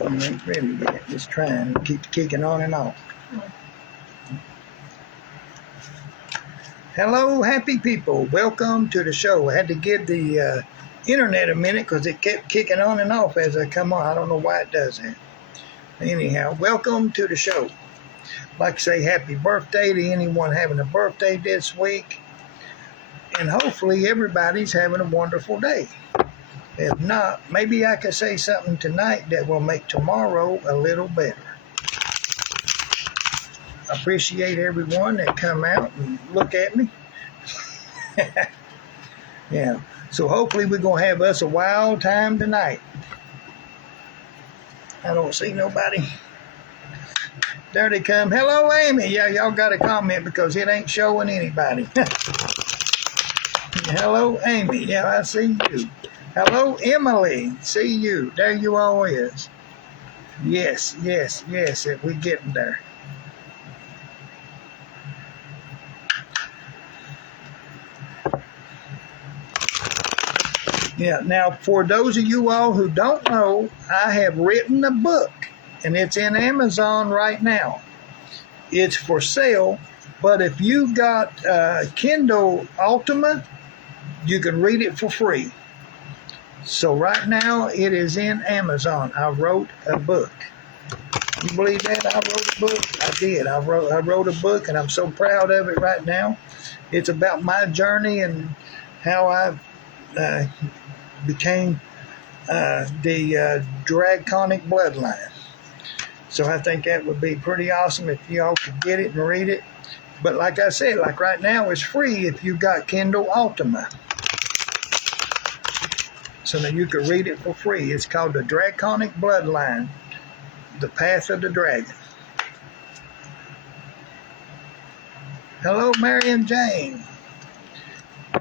You ain't ready yet. Just trying to keep kicking on and off. Hello, happy people. Welcome to the show. I had to give the internet a minute because it kept kicking on and off as I come on. I don't know why it does that. Anyhow, welcome to the show. I'd like to say happy birthday to anyone having a birthday this week. And hopefully everybody's having a wonderful day. If not, maybe I could say something tonight that will make tomorrow a little better. I appreciate everyone that come out and look at me. Yeah. So hopefully we're going to have us a wild time tonight. I don't see nobody. There they come. Hello, Amy. Yeah, y'all got to comment because it ain't showing anybody. Hello, Amy. Yeah, I see you. Hello, Emily. See you. There you all is. Yes. We getting there. Yeah, now for those of you all who don't know, I have written a book, and it's in Amazon right now. It's for sale, but if you got Kindle Ultima, you can read it for free. So right now, it is in Amazon. I wrote a book. You believe that? I wrote a book? I did. I wrote a book, and I'm so proud of it right now. It's about my journey and how I became the draconic bloodline. So I think that would be pretty awesome if y'all could get it and read it. But like I said, like right now, it's free if you got Kindle Ultima. So now you can read it for free. It's called The Draconic Bloodline, The Path of the Dragon. Hello, Marion Jane. All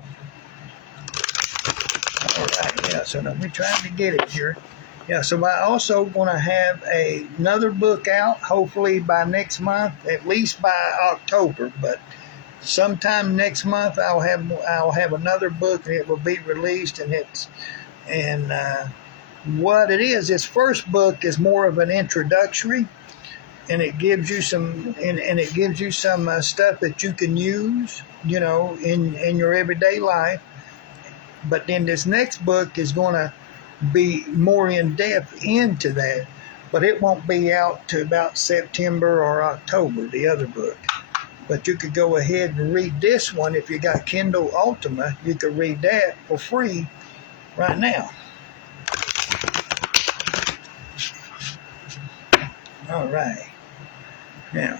right, yeah, so now we're trying to get it here. Yeah, so I also going to have another book out, hopefully by next month, at least by October, but sometime next month I'll have another book and it will be released, and what it is, this first book is more of an introductory, and it gives you some stuff that you can use, in your everyday life. But then this next book is going to be more in depth into that, but it won't be out to about September or October, the other book. But you could go ahead and read this one. If you got Kindle Ultima, you could read that for free right now. All right. Now,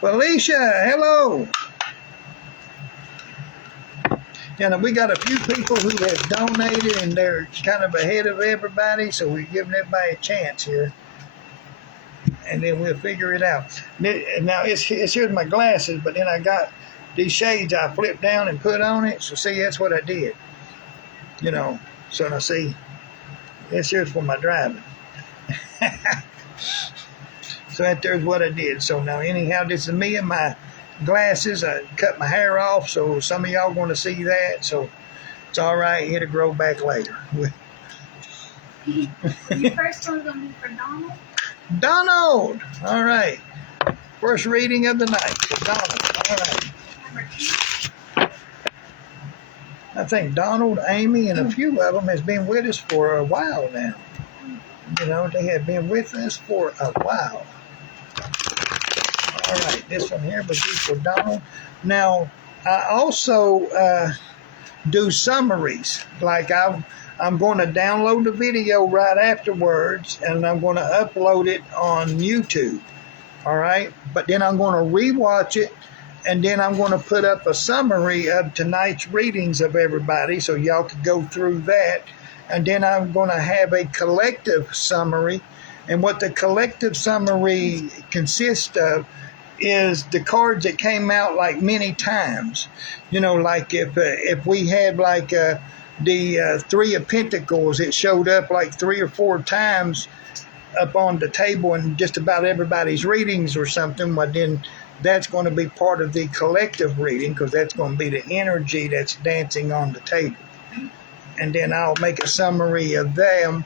Felicia, hello. Yeah, we got a few people who have donated, and they're kind of ahead of everybody, so we're giving everybody a chance here. And then we'll figure it out. Now, it's here's my glasses, but then I got these shades I flipped down and put on it. So, see, that's what I did. So now, see, this here's for my driving. So that there's what I did. So now, anyhow, this is me and my glasses. I cut my hair off, so some of y'all going to see that. So it's all right. It'll grow back later. Your first one's going to be for Donald? Donald! All right. First reading of the night for Donald. All right. Number 2. I think Donald, Amy, and a few of them has been with us for a while now. They have been with us for a while. All right, this one here would be for Donald. Now, I also do summaries. Like I'm going to download the video right afterwards, and I'm going to upload it on YouTube. All right, but then I'm going to rewatch it, and then I'm going to put up a summary of tonight's readings of everybody, so y'all could go through that. And then I'm going to have a collective summary, and what the collective summary consists of is the cards that came out like many times. Like if we had like the Three of Pentacles, it showed up like 3 or 4 times up on the table in just about everybody's readings or something. But then that's going to be part of the collective reading, because that's going to be the energy that's dancing on the table. and then I'll make a summary of them,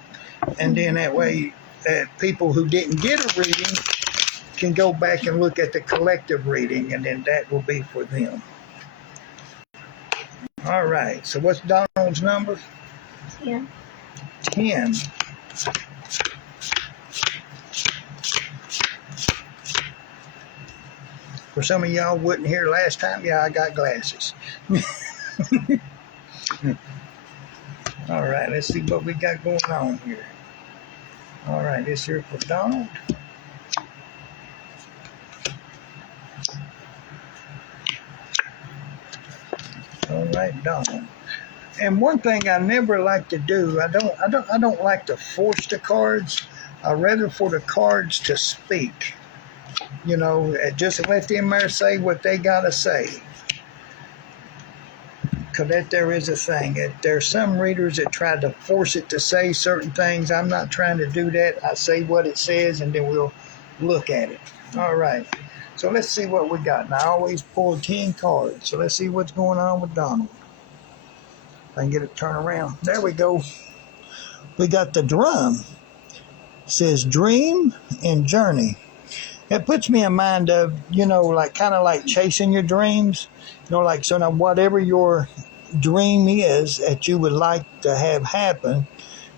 and then that way people who didn't get a reading can go back and look at the collective reading, and then that will be for them. All right, so what's Donald's number? 10. 10. For some of y'all wouldn't hear last time, yeah, I got glasses. All right, let's see what we got going on here. All right, this here for Donald. All right, Donald. And one thing I never like to do, I don't like to force the cards. I rather for the cards to speak. You know, just let them there say what they gotta say. Because that there is a thing. There's some readers that try to force it to say certain things. I'm not trying to do that. I say what it says, and then we'll look at it. All right. So let's see what we got. Now, I always pull 10 cards. So let's see what's going on with Donald. If I can get it turned around. There we go. We got the drum. It says dream and journey. It puts me in mind of, you know, like kind of like chasing your dreams. You know, like, so now whatever your dream is that you would like to have happen,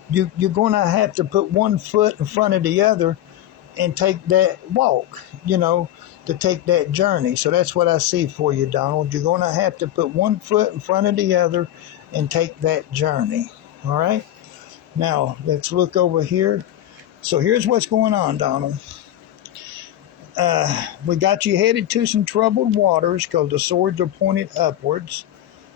you're going to have to put one foot in front of the other and take that walk, you know, to take that journey. So that's what I see for you, Donald. You're going to have to put one foot in front of the other and take that journey. All right? Now, let's look over here. So here's what's going on, Donald. We got you headed to some troubled waters because the swords are pointed upwards.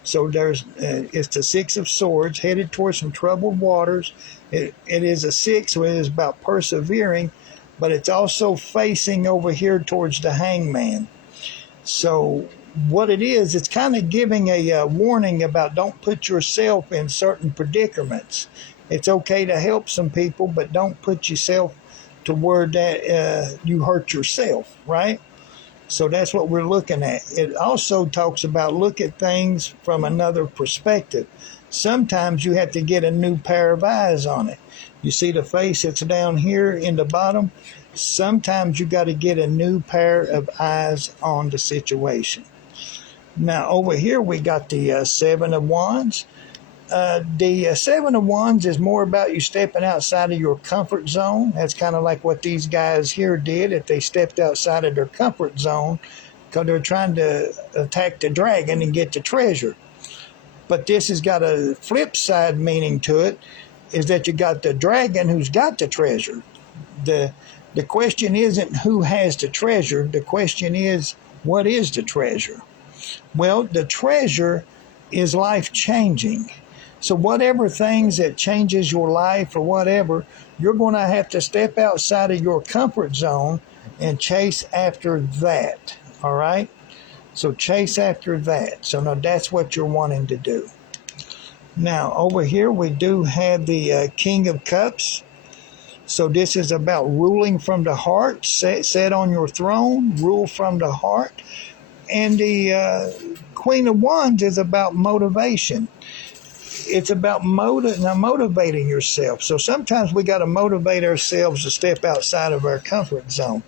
So it's the 6 of swords headed towards some troubled waters. It is a 6, so it is about persevering, but it's also facing over here towards the hangman. So what it is, it's kind of giving a warning about don't put yourself in certain predicaments. It's okay to help some people, but don't put yourself to where that you hurt yourself, right? So that's what we're looking at. It also talks about look at things from another perspective. Sometimes you have to get a new pair of eyes on it. You see the face that's down here in the bottom? Sometimes you got to get a new pair of eyes on the situation. Now over here we got the 7 of Wands. The 7 of Wands is more about you stepping outside of your comfort zone. That's kind of like what these guys here did if they stepped outside of their comfort zone because they're trying to attack the dragon and get the treasure. But this has got a flip side meaning to it, is that you got the dragon who's got the treasure. The question isn't who has the treasure. The question is, what is the treasure? Well, the treasure is life-changing. So whatever things that changes your life or whatever, you're going to have to step outside of your comfort zone and chase after that. All right? So chase after that. So now that's what you're wanting to do. Now over here we do have the King of Cups. So this is about ruling from the heart. Set on your throne, rule from the heart. And the Queen of Wands is about motivation. It's about motivating yourself. So sometimes we got to motivate ourselves to step outside of our comfort zone.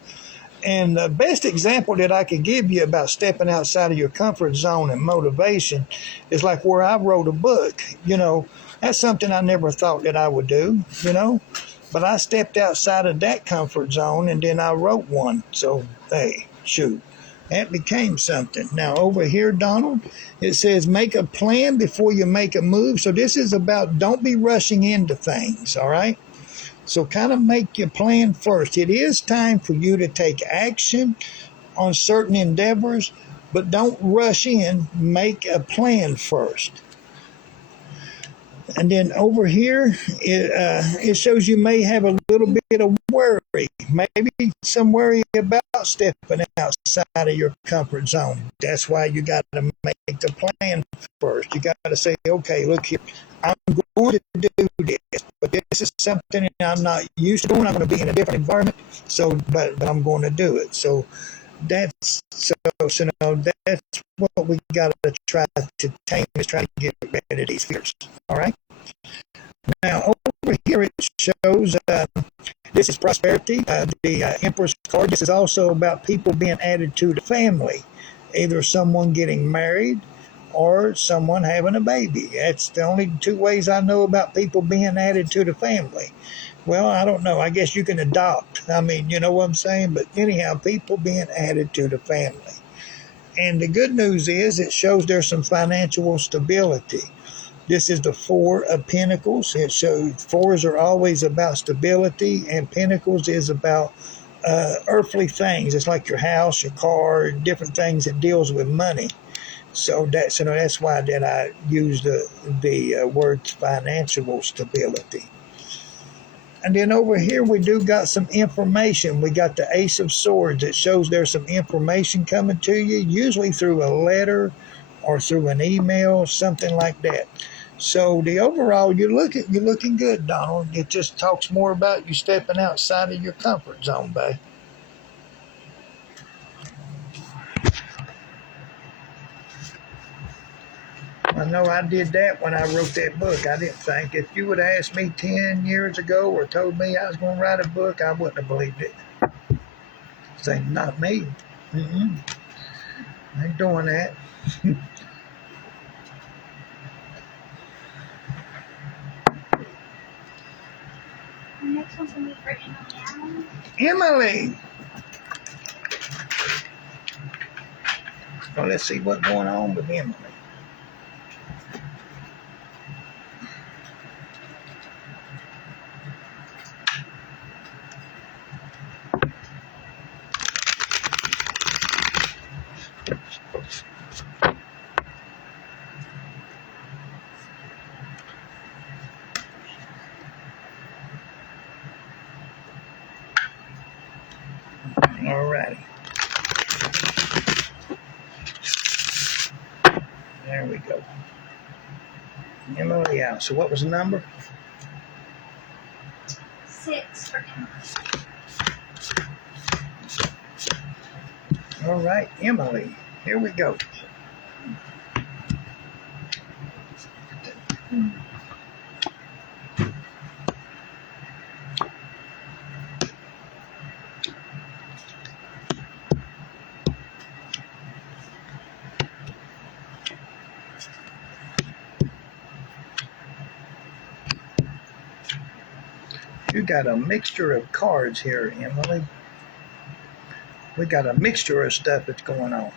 And the best example that I could give you about stepping outside of your comfort zone and motivation is like where I wrote a book. You know, that's something I never thought that I would do, you know. But I stepped outside of that comfort zone and then I wrote one. So, hey, shoot. That became something. Now, over here, Donald, it says make a plan before you make a move. So this is about don't be rushing into things, all right? So kind of make your plan first. It is time for you to take action on certain endeavors, but don't rush in. Make a plan first. And then over here, it shows you may have a little bit of worry, maybe some worry about stepping outside of your comfort zone. That's why you got to make the plan first. You got to say, okay, look here, I'm going to do this, but this is something I'm not used to doing. I'm going to be in a different environment, so but I'm going to do it. So that's what we got to try to tame is try to get rid of these fears. All right. Now, over here it shows this is prosperity. The Emperor's card. This is also about people being added to the family, either someone getting married or someone having a baby. That's the only two ways I know about people being added to the family. Well, I don't know. I guess you can adopt. I mean, you know what I'm saying? But anyhow, people being added to the family. And the good news is it shows there's some financial stability. This is the Four of Pentacles. It shows fours are always about stability, and Pentacles is about earthly things. It's like your house, your car, different things that deals with money. So that's why that I use the word financial stability. And then over here we do got some information. We got the Ace of Swords. It shows there's some information coming to you, usually through a letter or through an email, something like that. So the overall, you're looking good, Donald. It just talks more about you stepping outside of your comfort zone, babe. I know I did that when I wrote that book. I didn't think if you would have asked me 10 years ago or told me I was going to write a book, I wouldn't have believed it. Say, not me. I ain't doing that. The next one's going to be for Emily. Emily! Well, let's see what's going on with Emily. All righty. There we go. Emily out. So what was the number? 6 for Emily. All right, Emily. Here we go. You got a mixture of cards here, Emily. We got a mixture of stuff that's going on.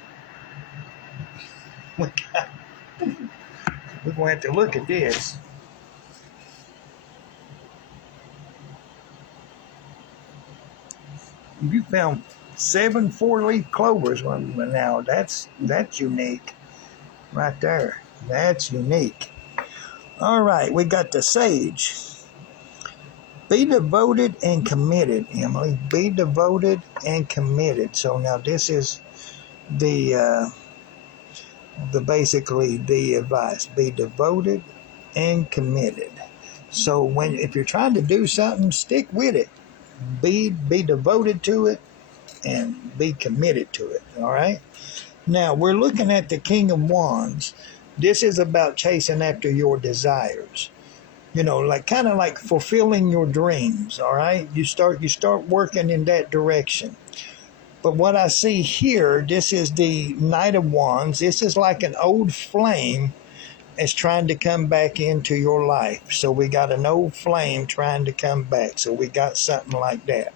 We're going to have to look at this. You found 7 4-leaf clovers now. That's unique right there. That's unique. All right, we got the Sage. Be devoted and committed, Emily. Be devoted and committed. So now this is the basically the advice. Be devoted and committed. So if you're trying to do something, stick with it. Be devoted to it and be committed to it. All right. Now we're looking at the King of Wands. This is about chasing after your desires. You know, like kind of like fulfilling your dreams. All right. You start working in that direction. But what I see here, this is the Knight of Wands. This is like an old flame that's trying to come back into your life. So we got an old flame trying to come back. So we got something like that.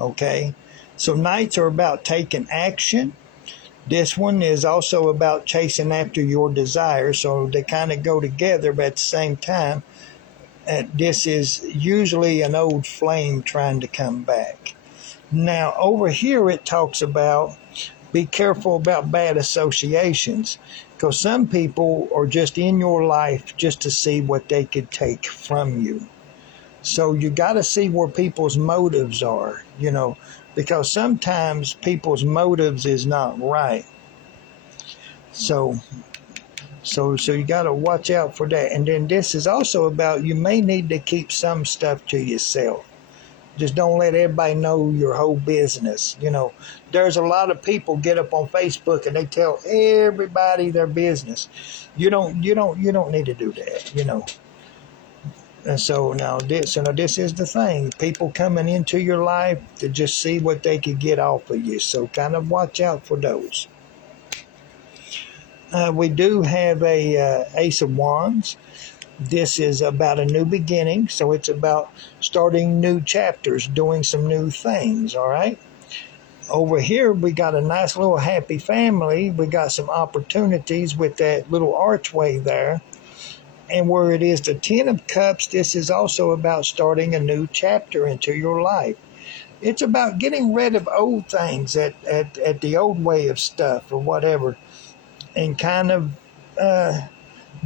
Okay. So Knights are about taking action. This one is also about chasing after your desires. So they kind of go together, but at the same time, this is usually an old flame trying to come back. Now, over here it talks about be careful about bad associations, because some people are just in your life just to see what they could take from you. So you got to see where people's motives are, you know, because sometimes people's motives is not right. So you got to watch out for that. And then this is also about you may need to keep some stuff to yourself. Just don't let everybody know your whole business. You know, there's a lot of people get up on Facebook and they tell everybody their business. You don't need to do that, you know. And so now this is the thing. People coming into your life to just see what they could get off of you. So kind of watch out for those. We do have a Ace of Wands. This is about a new beginning. So it's about starting new chapters, doing some new things. All right. Over here, we got a nice little happy family. We got some opportunities with that little archway there. And where it is the Ten of Cups, this is also about starting a new chapter into your life. It's about getting rid of old things at the old way of stuff or whatever, and kind of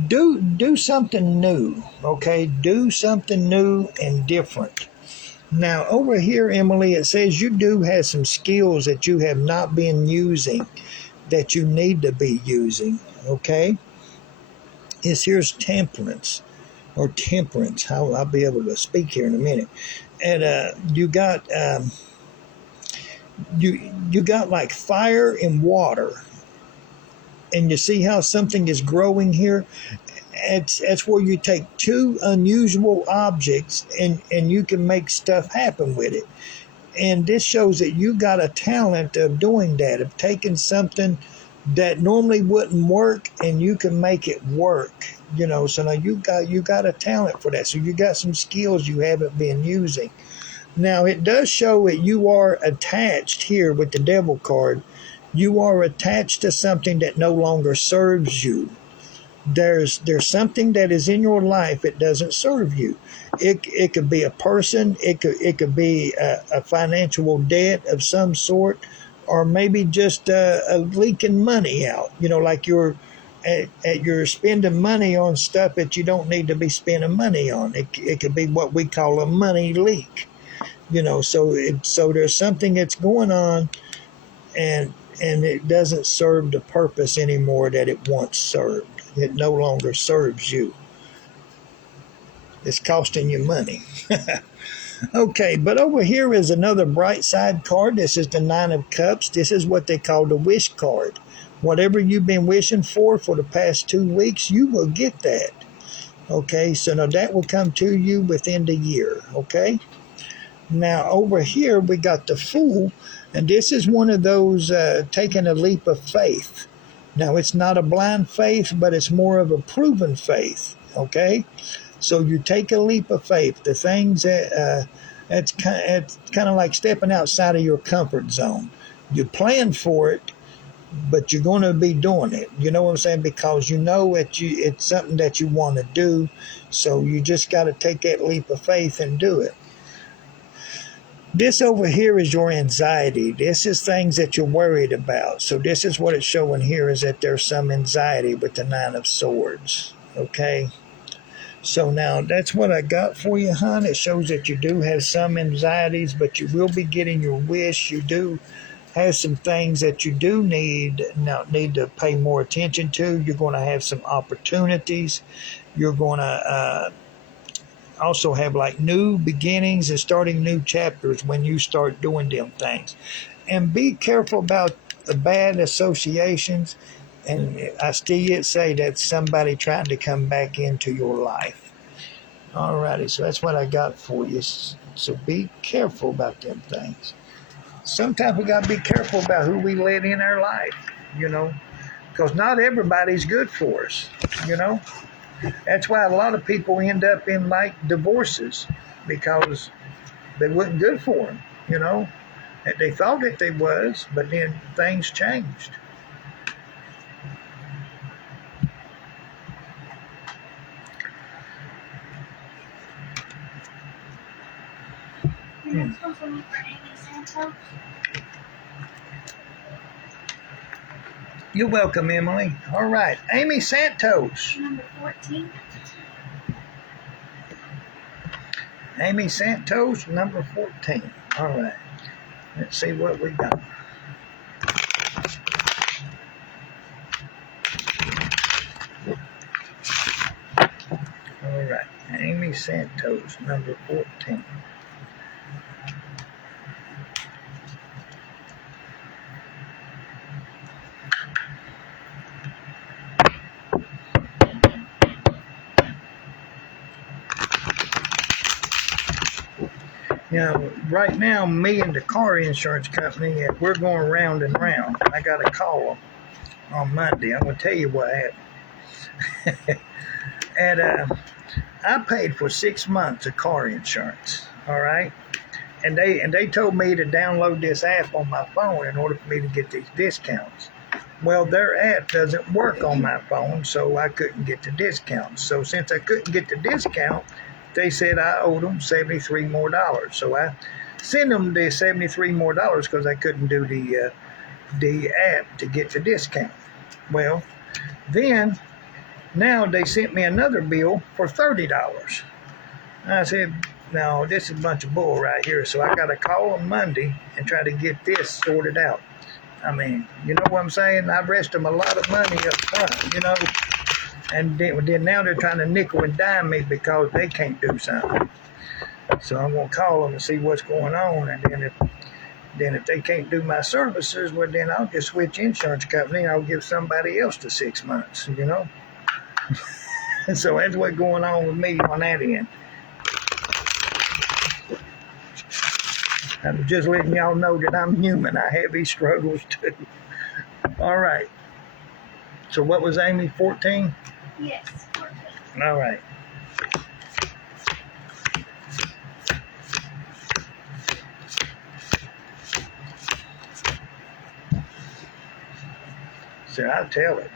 do something new. Okay, do something new and different. Now over here, Emily, it says you do have some skills that you have not been using that you need to be using. Okay, here's temperance. Or temperance. I'll be able to speak here in a minute. And you got you got like fire and water, and you see how something is growing here. That's where you take two unusual objects and you can make stuff happen with it. And this shows that you got a talent of doing that, of taking something that normally wouldn't work and you can make it work. So now you got a talent for that. So you got some skills you haven't been using. Now it does show that you are attached here with the Devil card. You are attached to something that no longer serves you. There's something that is in your life that doesn't serve you. It could be a person. It could be a financial debt of some sort, or maybe just a leaking money out. Like you're spending money on stuff that you don't need to be spending money on. It could be what we call a money leak. So there's something that's going on, and it doesn't serve the purpose anymore that it once served. It no longer serves you. It's costing you money. Okay, but over here is another bright side card. This is the Nine of Cups. This is what they call the wish card. Whatever you've been wishing for the past 2 weeks, you will get that. Okay, so now that will come to you within the year. Okay. Now over here we got the Fool, and this is one of those taking a leap of faith. Now it's not a blind faith, but it's more of a proven faith. Okay, so you take a leap of faith. The things that it's kind of like stepping outside of your comfort zone. You plan for it, but you're going to be doing it. You know what I'm saying? Because you know it's something that you want to do. So you just got to take that leap of faith and do it. This over here is your anxiety. This is things that you're worried about. So this is what it's showing here, is that there's some anxiety with the Nine of Swords. Okay. So now that's what I got for you, hon. It shows that you do have some anxieties, but you will be getting your wish. You do have some things that you do need to pay more attention to. You're going to have some opportunities. You're going to also have like new beginnings and starting new chapters when you start doing them things. And be careful about the bad associations. And I still yet say that's somebody trying to come back into your life. Alrighty, so that's what I got for you. So be careful about them things. Sometimes we got to be careful about who we let in our life, because not everybody's good for us, That's why a lot of people end up in like divorces, because they wasn't good for them, And they thought that they was, but then things changed. The next one's going to be for Amy Santos. You're welcome, Emily. All right, Amy Santos. Number 14. Amy Santos, number 14. All right. Let's see what we got. All right. Amy Santos, number 14. You know, right now, me and the car insurance company, we're going round and round. I got a call on Monday. I'm going to tell you what happened. and I paid for 6 months of car insurance. All right. And they told me to download this app on my phone in order for me to get these discounts. Well, their app doesn't work on my phone, so I couldn't get the discounts. So since I couldn't get the discount, they said I owed them $73 more. So I sent them the $73 more because I couldn't do the app to get the discount. Well, then now they sent me another bill for $30. I said, no, this is a bunch of bull right here. So I got to call on Monday and try to get this sorted out. I mean, you know what I'm saying? I've rested them a lot of money up front, you know. And then now they're trying to nickel and dime me because they can't do something. So I'm going to call them and see what's going on. And then if they can't do my services, well, then I'll just switch insurance company. I'll give somebody else the 6 months, you know. And so that's what's going on with me on that end. I'm just letting y'all know that I'm human. I have these struggles too. All right. So what was Amy, 14? Yes. 14. All right. So I'll tell it.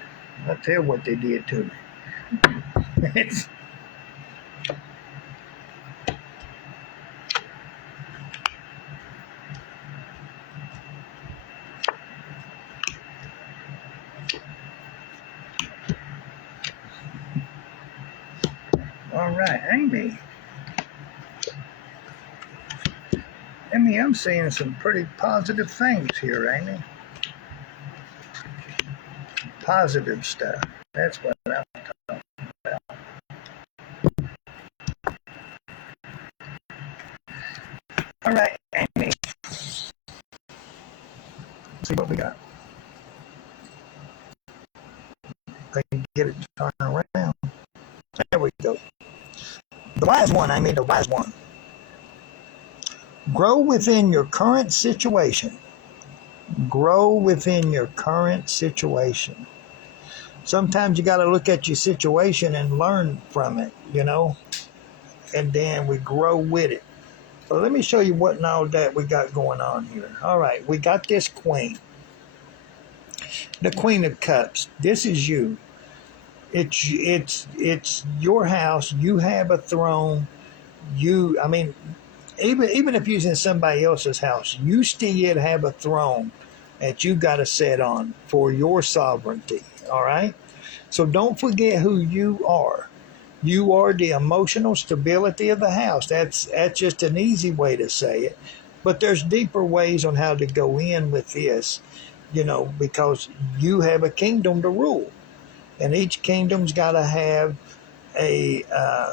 I'll tell what they did to me. It's, all right, Amy. Amy, I'm seeing some pretty positive things here, Amy. Positive stuff. That's what I'm talking about. All right, Amy. Let's see what we got. If I can get it to turn around. There we go. The wise one, Amy, the wise one. Grow within your current situation. Grow within your current situation. Sometimes you got to look at your situation and learn from it, you know, and then we grow with it. So let me show you what and all that we got going on here. All right, we got this queen. The Queen of Cups. This is you. It's your house. You have a throne. I mean, even if you're in somebody else's house, you still yet have a throne that you got to sit on for your sovereignty. All right. So don't forget who you are. You are the emotional stability of the house. That's just an easy way to say it. But there's deeper ways on how to go in with this, you know, because you have a kingdom to rule. And each kingdom's got to have a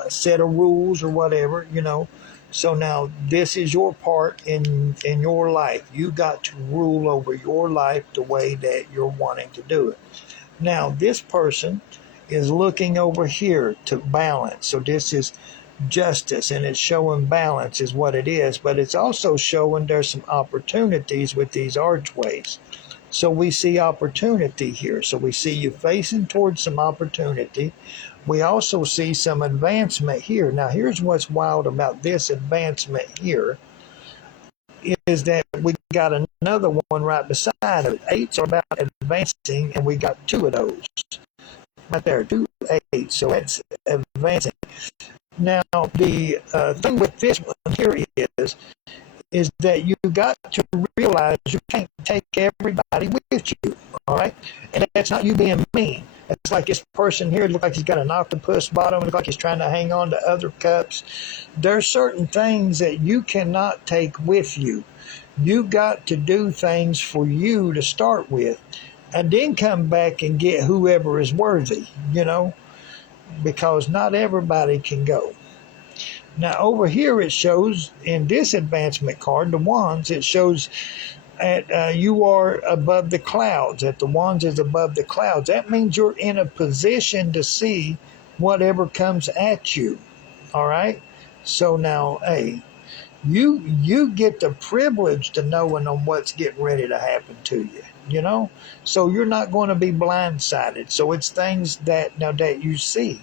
set of rules or whatever, you know. So now this is your part in your life. You got to rule over your life the way that you're wanting to do it. Now, this person is looking over here to balance. So this is justice, and it's showing balance is what it is. But it's also showing there's some opportunities with these archways. So we see opportunity here. So we see you facing towards some opportunity. We also see some advancement here. Now, here's what's wild about this advancement here is that we got another one right beside it. 8s are about advancing, and we got 2 of those. Right there, 2 8s. So that's advancing. Now, the thing with this one here is that you got to realize you can't take everybody with you, all right? And that's not you being mean. It's like this person here looks like he's got an octopus bottom, looks like he's trying to hang on to other cups. There's certain things that you cannot take with you. You got to do things for you to start with, and then come back and get whoever is worthy, you know, because not everybody can go. Now over here it shows in this advancement card, the wands, it shows at you are above the clouds, that the wands is above the clouds. That means you're in a position to see whatever comes at you. All right? So now, hey, You get the privilege to knowing on what's getting ready to happen to you. You know, so you're not going to be blindsided. So it's things that now that you see.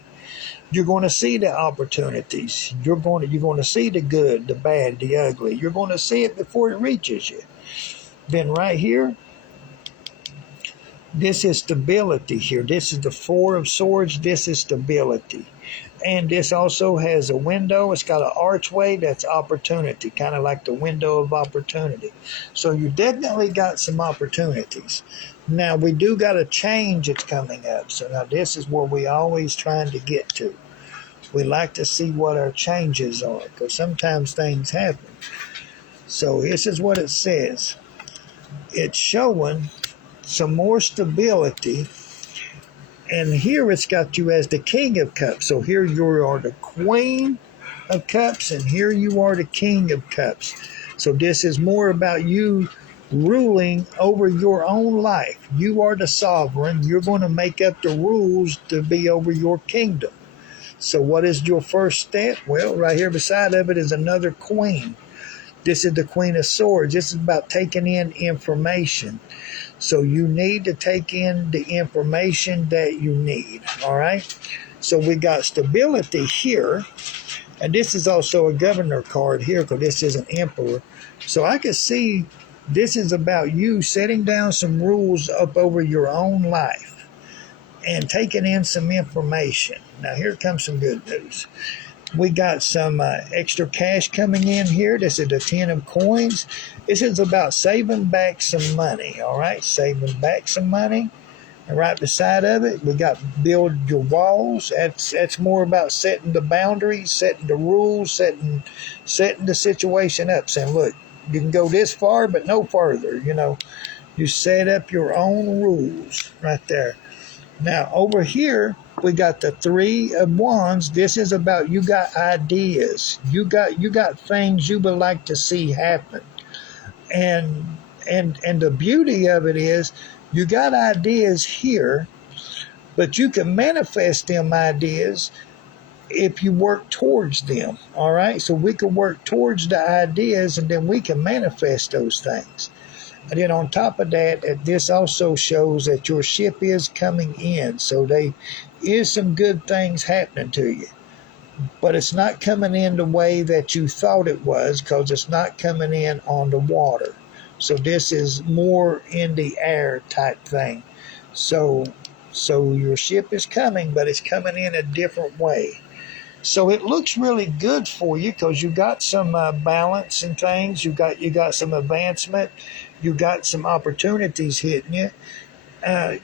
You're going to see the opportunities. You're going to see the good, the bad, the ugly. You're going to see it before it reaches you. Then right here, this is stability here. This is the Four of Swords. This is stability. And this also has a window. It's got an archway. That's opportunity, kind of like the window of opportunity. So you definitely got some opportunities. Now, we do got a change that's coming up. So now this is where we always trying to get to. We like to see what our changes are because sometimes things happen. So this is what it says. It's showing some more stability. And here it's got you as the King of Cups. So here you are the Queen of Cups, and here you are the King of Cups. So this is more about you ruling over your own life. You are the sovereign. You're going to make up the rules to be over your kingdom. So what is your first step? Well, right here beside of it is another queen. This is the Queen of Swords. This is about taking in information. So you need to take in the information that you need, all right? So we got stability here, and this is also a governor card here because this is an emperor. So I can see this is about you setting down some rules up over your own life and taking in some information. Now here comes some good news. We got some extra cash coming in here. This is the 10 of coins. This is about saving back some money, all right? Saving back some money. And right beside of it, we got build your walls. That's more about setting the boundaries, setting the rules, setting the situation up. Saying, look, you can go this far, but no further. You know, you set up your own rules right there. Now, over here, we got the Three of Wands. This is about you got ideas. You got things you would like to see happen. And the beauty of it is you got ideas here, but you can manifest them ideas if you work towards them. All right? So we can work towards the ideas and then we can manifest those things. And then on top of that, this also shows that your ship is coming in. So there is some good things happening to you. But it's not coming in the way that you thought it was because it's not coming in on the water. So this is more in the air type thing. So your ship is coming, but it's coming in a different way. So it looks really good for you because you got some balance and things. You got some advancement. You got some opportunities hitting you.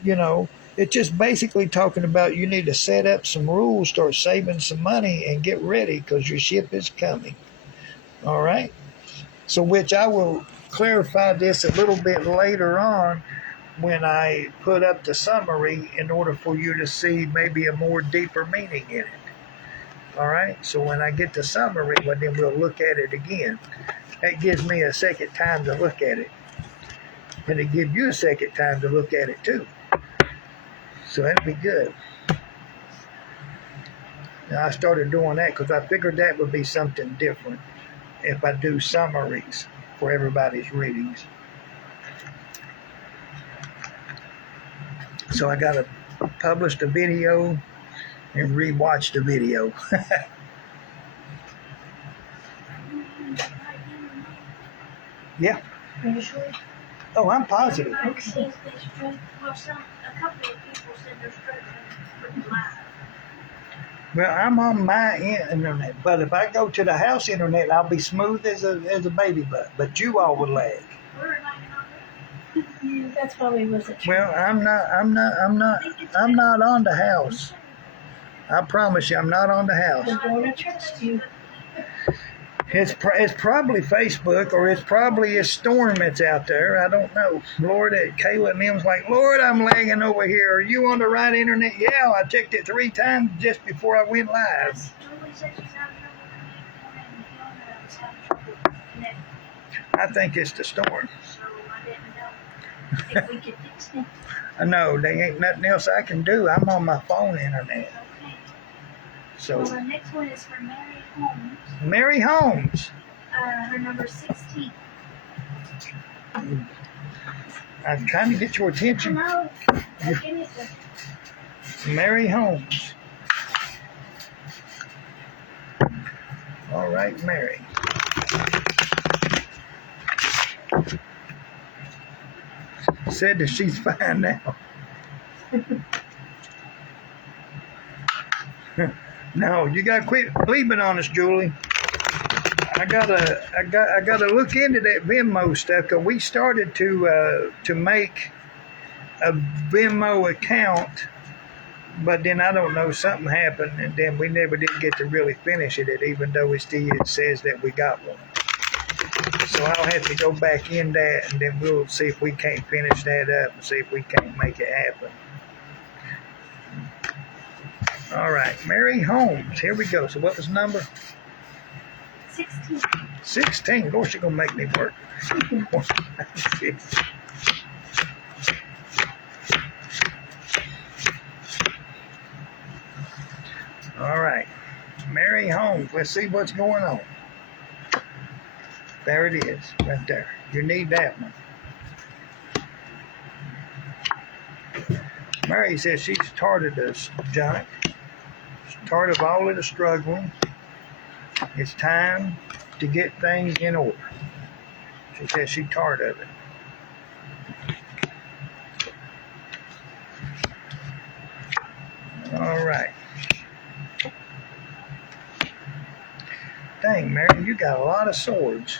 You know, it's just basically talking about you need to set up some rules, start saving some money, and get ready because your ship is coming. All right? So which I will clarify this a little bit later on when I put up the summary in order for you to see maybe a more deeper meaning in it. All right? So when I get the summary, well, then we'll look at it again. That gives me a second time to look at it. And it gives you a second time to look at it too. So that'd be good. Now I started doing that because I figured that would be something different if I do summaries for everybody's readings. So I got to publish the video and re-watch the video. Yeah. Are you sure? Oh, I'm positive. Well, some, a couple of people said they're struggling live. Well, I'm on my internet, but if I go to the house internet, I'll be smooth as a baby butt. But you all will lag. We're like yeah, that's probably wasn't true. Well, I'm not on the house. I promise you, I'm not on the house. We're going to trust you. It's probably Facebook or it's probably a storm that's out there. I don't know. Lord, Kayla and them's like, Lord, I'm lagging over here. Are you on the right internet? Yeah, I checked it 3 times just before I went live. I think it's the storm. So I didn't know if we could fix it. I know, there ain't nothing else I can do. I'm on my phone internet. Okay. So Well, the next one is for Mary Holmes. Mary Holmes. Her number 16. I'm trying to get your I attention. know. I'm getting it. Mary Holmes. All right, Mary. Said that she's fine now. No, you gotta quit bleeping on us, Julie. I gotta look into that Venmo stuff because we started to make a Venmo account, but then I don't know, something happened, and then we never did get to really finish it, even though it says that we got one. So I'll have to go back in that, and then we'll see if we can't finish that up and see if we can't make it happen. All right, Mary Holmes. Here we go. So what was the number? 16. 16. Of course, you're gonna make me work. All right, Mary Holmes. Let's see what's going on. There it is, right there. You need that one. Mary says she's tired of this junk. She's tired of all of the struggling. It's time to get things in order. She says she's tired of it. All right. Dang, Mary, you got a lot of swords.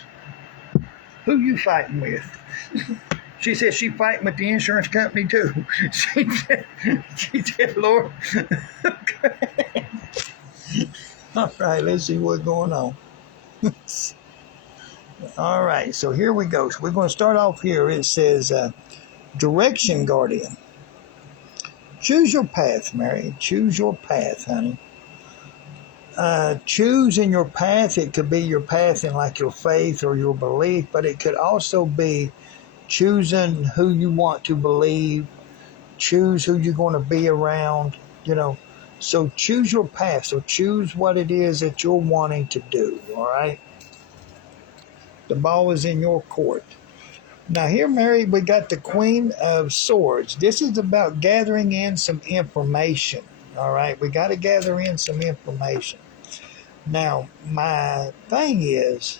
Who you fighting with? She says she fighting with the insurance company too. She said, Lord. Okay. All right, let's see what's going on. All right, so here we go. So we're going to start off here. It says, Direction Guardian. Choose your path, Mary. Choose your path, honey. Choose in your path. It could be your path in like your faith or your belief, but it could also be choosing who you want to believe, choose who you're going to be around, So choose your path. So choose what it is that you're wanting to do, all right? The ball is in your court. Now here, Mary, we got the Queen of Swords. This is about gathering in some information, all right? We got to gather in some information. Now, my thing is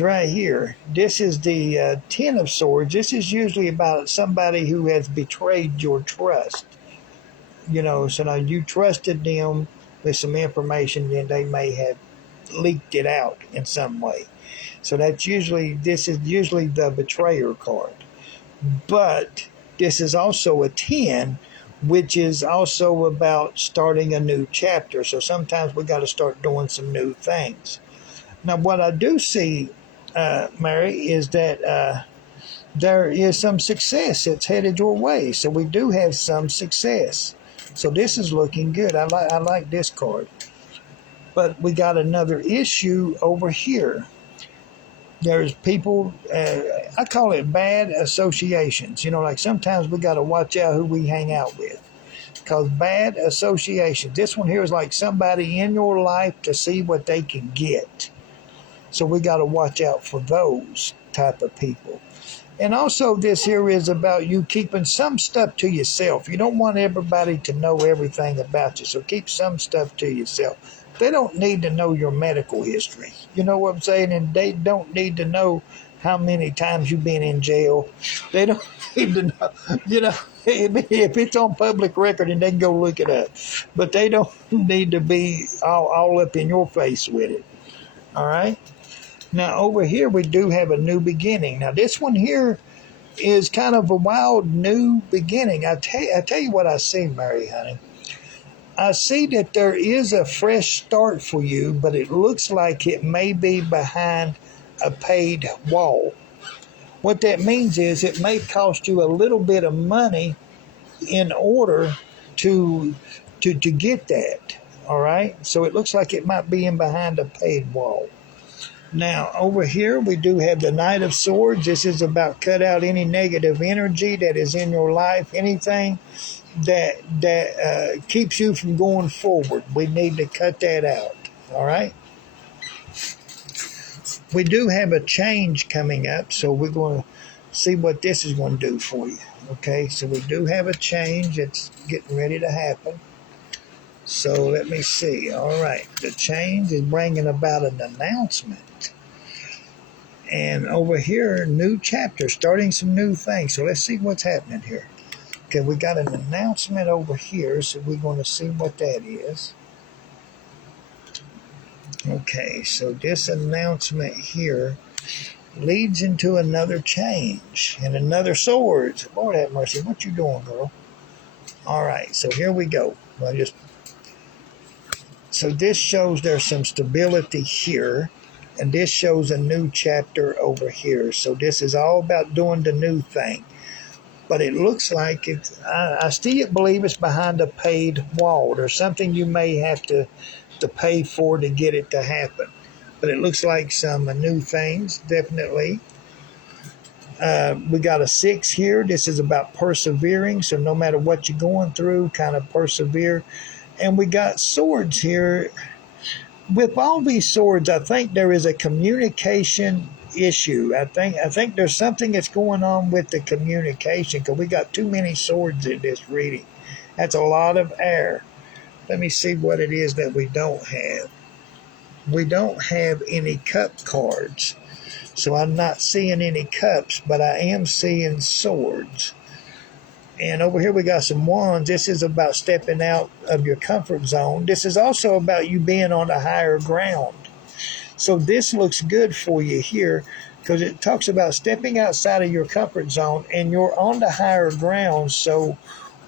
right here. This is the Ten of Swords. This is usually about somebody who has betrayed your trust. So now you trusted them with some information, and they may have leaked it out in some way. So this is usually the betrayer card. But this is also a 10, which is also about starting a new chapter. So sometimes we got to start doing some new things. Now, what I do see, Mary, is that there is some success that's headed your way. So we do have some success. So this is looking good. I like this card. But we got another issue over here. There's people, I call it bad associations. Like sometimes we got to watch out who we hang out with. Because bad associations, this one here is like somebody in your life to see what they can get. So we got to watch out for those type of people. And also this here is about you keeping some stuff to yourself. You don't want everybody to know everything about you. So keep some stuff to yourself. They don't need to know your medical history. You know what I'm saying? And they don't need to know how many times you've been in jail. They don't need to know, if it's on public record, and they can go look it up. But they don't need to be all up in your face with it. All right? Now, over here, we do have a new beginning. Now, this one here is kind of a wild new beginning. I tell you what I see, Mary, honey. I see that there is a fresh start for you, but it looks like it may be behind a paid wall. What that means is it may cost you a little bit of money in order to get that. All right? So it looks like it might be in behind a paid wall. Now, over here, we do have the Knight of Swords. This is about cut out any negative energy that is in your life, anything that keeps you from going forward. We need to cut that out. All right? we do have a change coming up, so we're going to see what this is going to do for you. Okay, so we do have a change that's getting ready to happen. So let me see. All right, the change is bringing about an announcement. And over here, new chapter, starting some new things. So let's see what's happening here. Okay, we got an announcement over here, so we're going to see what that is. Okay, so this announcement here leads into another change and another sword. Lord have mercy, what you doing, girl? All right, so here we go. So this shows there's some stability here, and this shows a new chapter over here. So this is all about doing the new thing. But it looks like I still believe it's behind a paid wall. There's something you may have to pay for to get it to happen. But it looks like some new things, definitely. We got a 6 here. This is about persevering. So no matter what you're going through, kind of persevere. And we got swords here. With all these swords, I think there is a communication issue. I think there's something that's going on with the communication, because we got too many swords in this reading. That's a lot of air. Let me see what it is that we don't have. We don't have any cup cards. So I'm not seeing any cups, but I am seeing swords. And over here we got some wands. This is about stepping out of your comfort zone. This is also about you being on the higher ground. So this looks good for you here, because it talks about stepping outside of your comfort zone and you're on the higher ground. So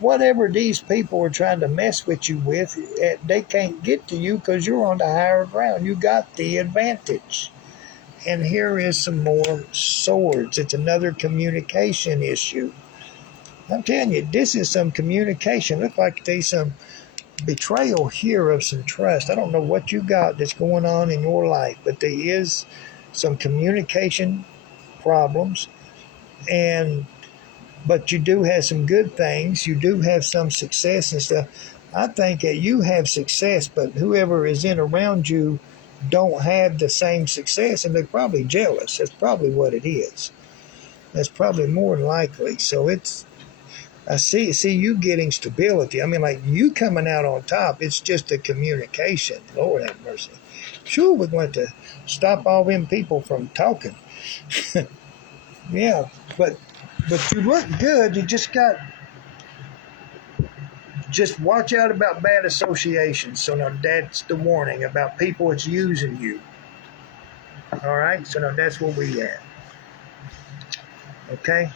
whatever these people are trying to mess with you with, they can't get to you because you're on the higher ground. You got the advantage. And here is some more swords. It's another communication issue. I'm telling you, this is some communication. Looks like there's some betrayal here of some trust. I don't know what you got that's going on in your life, but there is some communication problems. But you do have some good things. You do have some success and stuff. I think that you have success, but whoever is in around you don't have the same success, and they're probably jealous. That's probably what it is. That's probably more than likely. So I see you getting stability. I mean, like you coming out on top. It's just a communication. Lord have mercy. Sure, we're going to stop all them people from talking. Yeah, but you look good. You just watch out about bad associations. So now that's the warning about people that's using you. All right, so now that's where we at. Okay.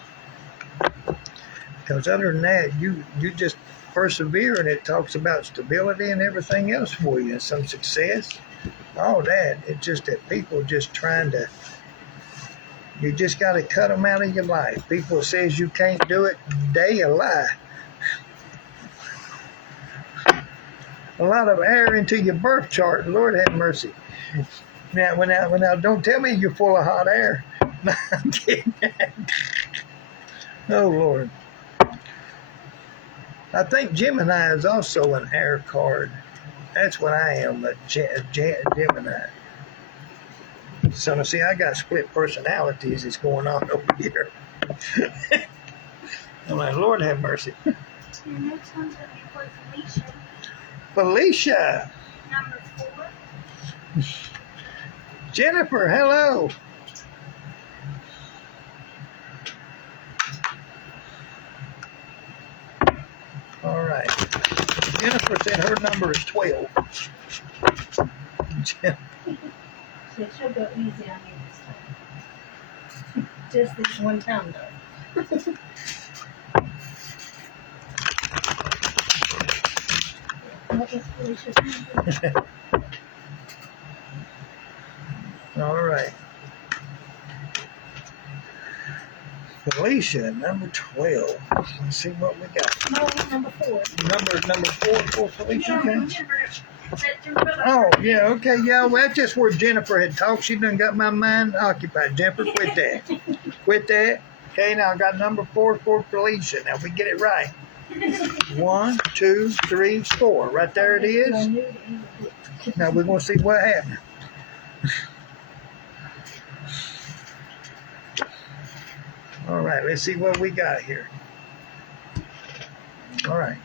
Because other than that, you just persevere, and it talks about stability and everything else for you, and some success. All that. It's just that people just trying to. You just got to cut them out of your life. People says you can't do it, they a lie. A lot of air into your birth chart. Lord have mercy. Now, don't tell me you're full of hot air. No, I'm kidding. Oh Lord. I think Gemini is also an air card. That's what I am, a Gemini. So now see, I got split personalities that's going on over here. I'm like, Lord have mercy. The next one's going to be for Felicia. Felicia. Number 4. Jennifer, hello. All right. Jennifer said her number is 12. So she'll go easy on you this time. Just this one time, though. What was Felicia's number? All right. Felicia, number 12. Let's see what we got. No, number 4. Number 4 for Felicia. Okay. Jennifer said your brother. Oh, yeah, okay, yeah, well, that's just where Jennifer had talked. She done got my mind occupied. Jennifer, quit that. Quit that. Okay, now I got number 4 for Felicia. Now, if we get it right. 1, 2, 3, 4. Right there it is. Now, we're going to see what happened. All right, let's see what we got here. All right.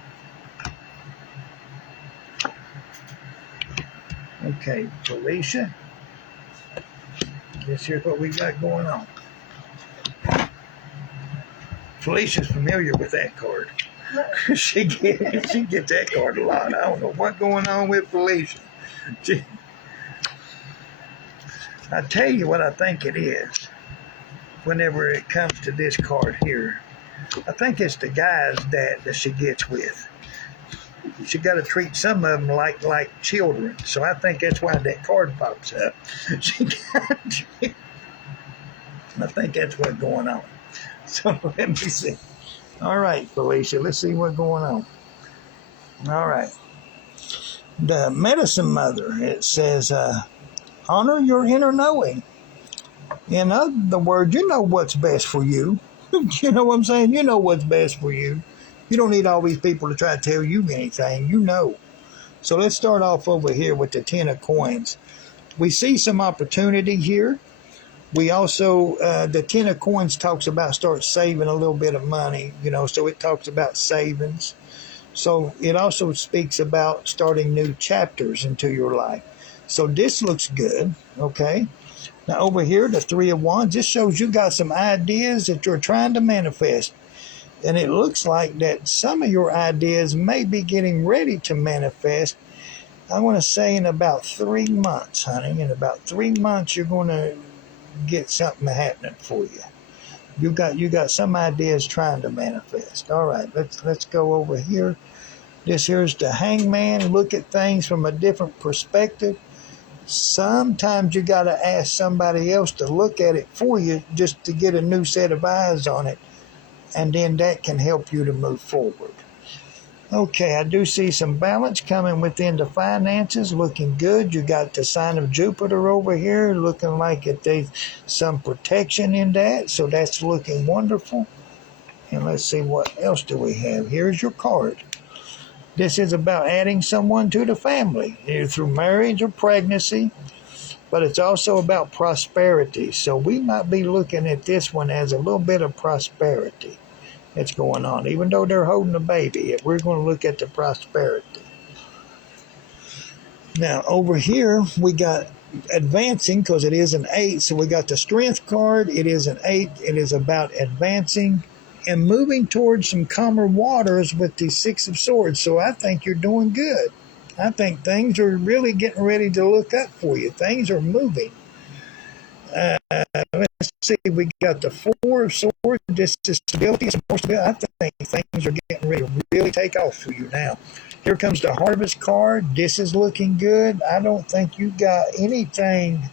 Okay, Felicia. Here's what we got going on. Felicia's familiar with that card. she gets that card a lot. I don't know what's going on with Felicia. I tell you what I think it is. Whenever it comes to this card here, I think it's the guys that she gets with. She got to treat some of them like children. So I think that's why that card pops up. I think that's what's going on. So let me see. All right, Felicia, let's see what's going on. All right. The medicine mother, it says, honor your inner knowing. In other words, you know what's best for you. You know what I'm saying? You know what's best for you. You don't need all these people to try to tell you anything. You know. So let's start off over here with the 10 of coins. We see some opportunity here. We also, the 10 of coins talks about start saving a little bit of money, so it talks about savings. So it also speaks about starting new chapters into your life. So this looks good, okay? Now over here, the 3 of wands, this shows you got some ideas that you're trying to manifest. And it looks like that some of your ideas may be getting ready to manifest. I want to say in about 3 months, honey. In about 3 months, you're going to get something happening for you. You got some ideas trying to manifest. All right, let's go over here. This here's the hangman. Look at things from a different perspective. Sometimes you got to ask somebody else to look at it for you just to get a new set of eyes on it. And then that can help you to move forward. Okay, I do see some balance coming within the finances, looking good. You got the sign of Jupiter over here, looking like there's some protection in that, so that's looking wonderful. And let's see, what else do we have? Here's your card. This is about adding someone to the family, either through marriage or pregnancy, but it's also about prosperity. So we might be looking at this one as a little bit of prosperity that's going on. Even though they're holding a baby, we're going to look at the prosperity. Now, over here, we got advancing, because it is an 8. So we got the strength card. It is an 8. It is about advancing and moving towards some calmer waters with the 6 of swords. So I think you're doing good. I think things are really getting ready to look up for you. Things are moving. Let's see, we got the 4 of swords. This is stability. I think things are getting ready to really take off for you now. Here comes the harvest card. This is looking good. I don't think you got anything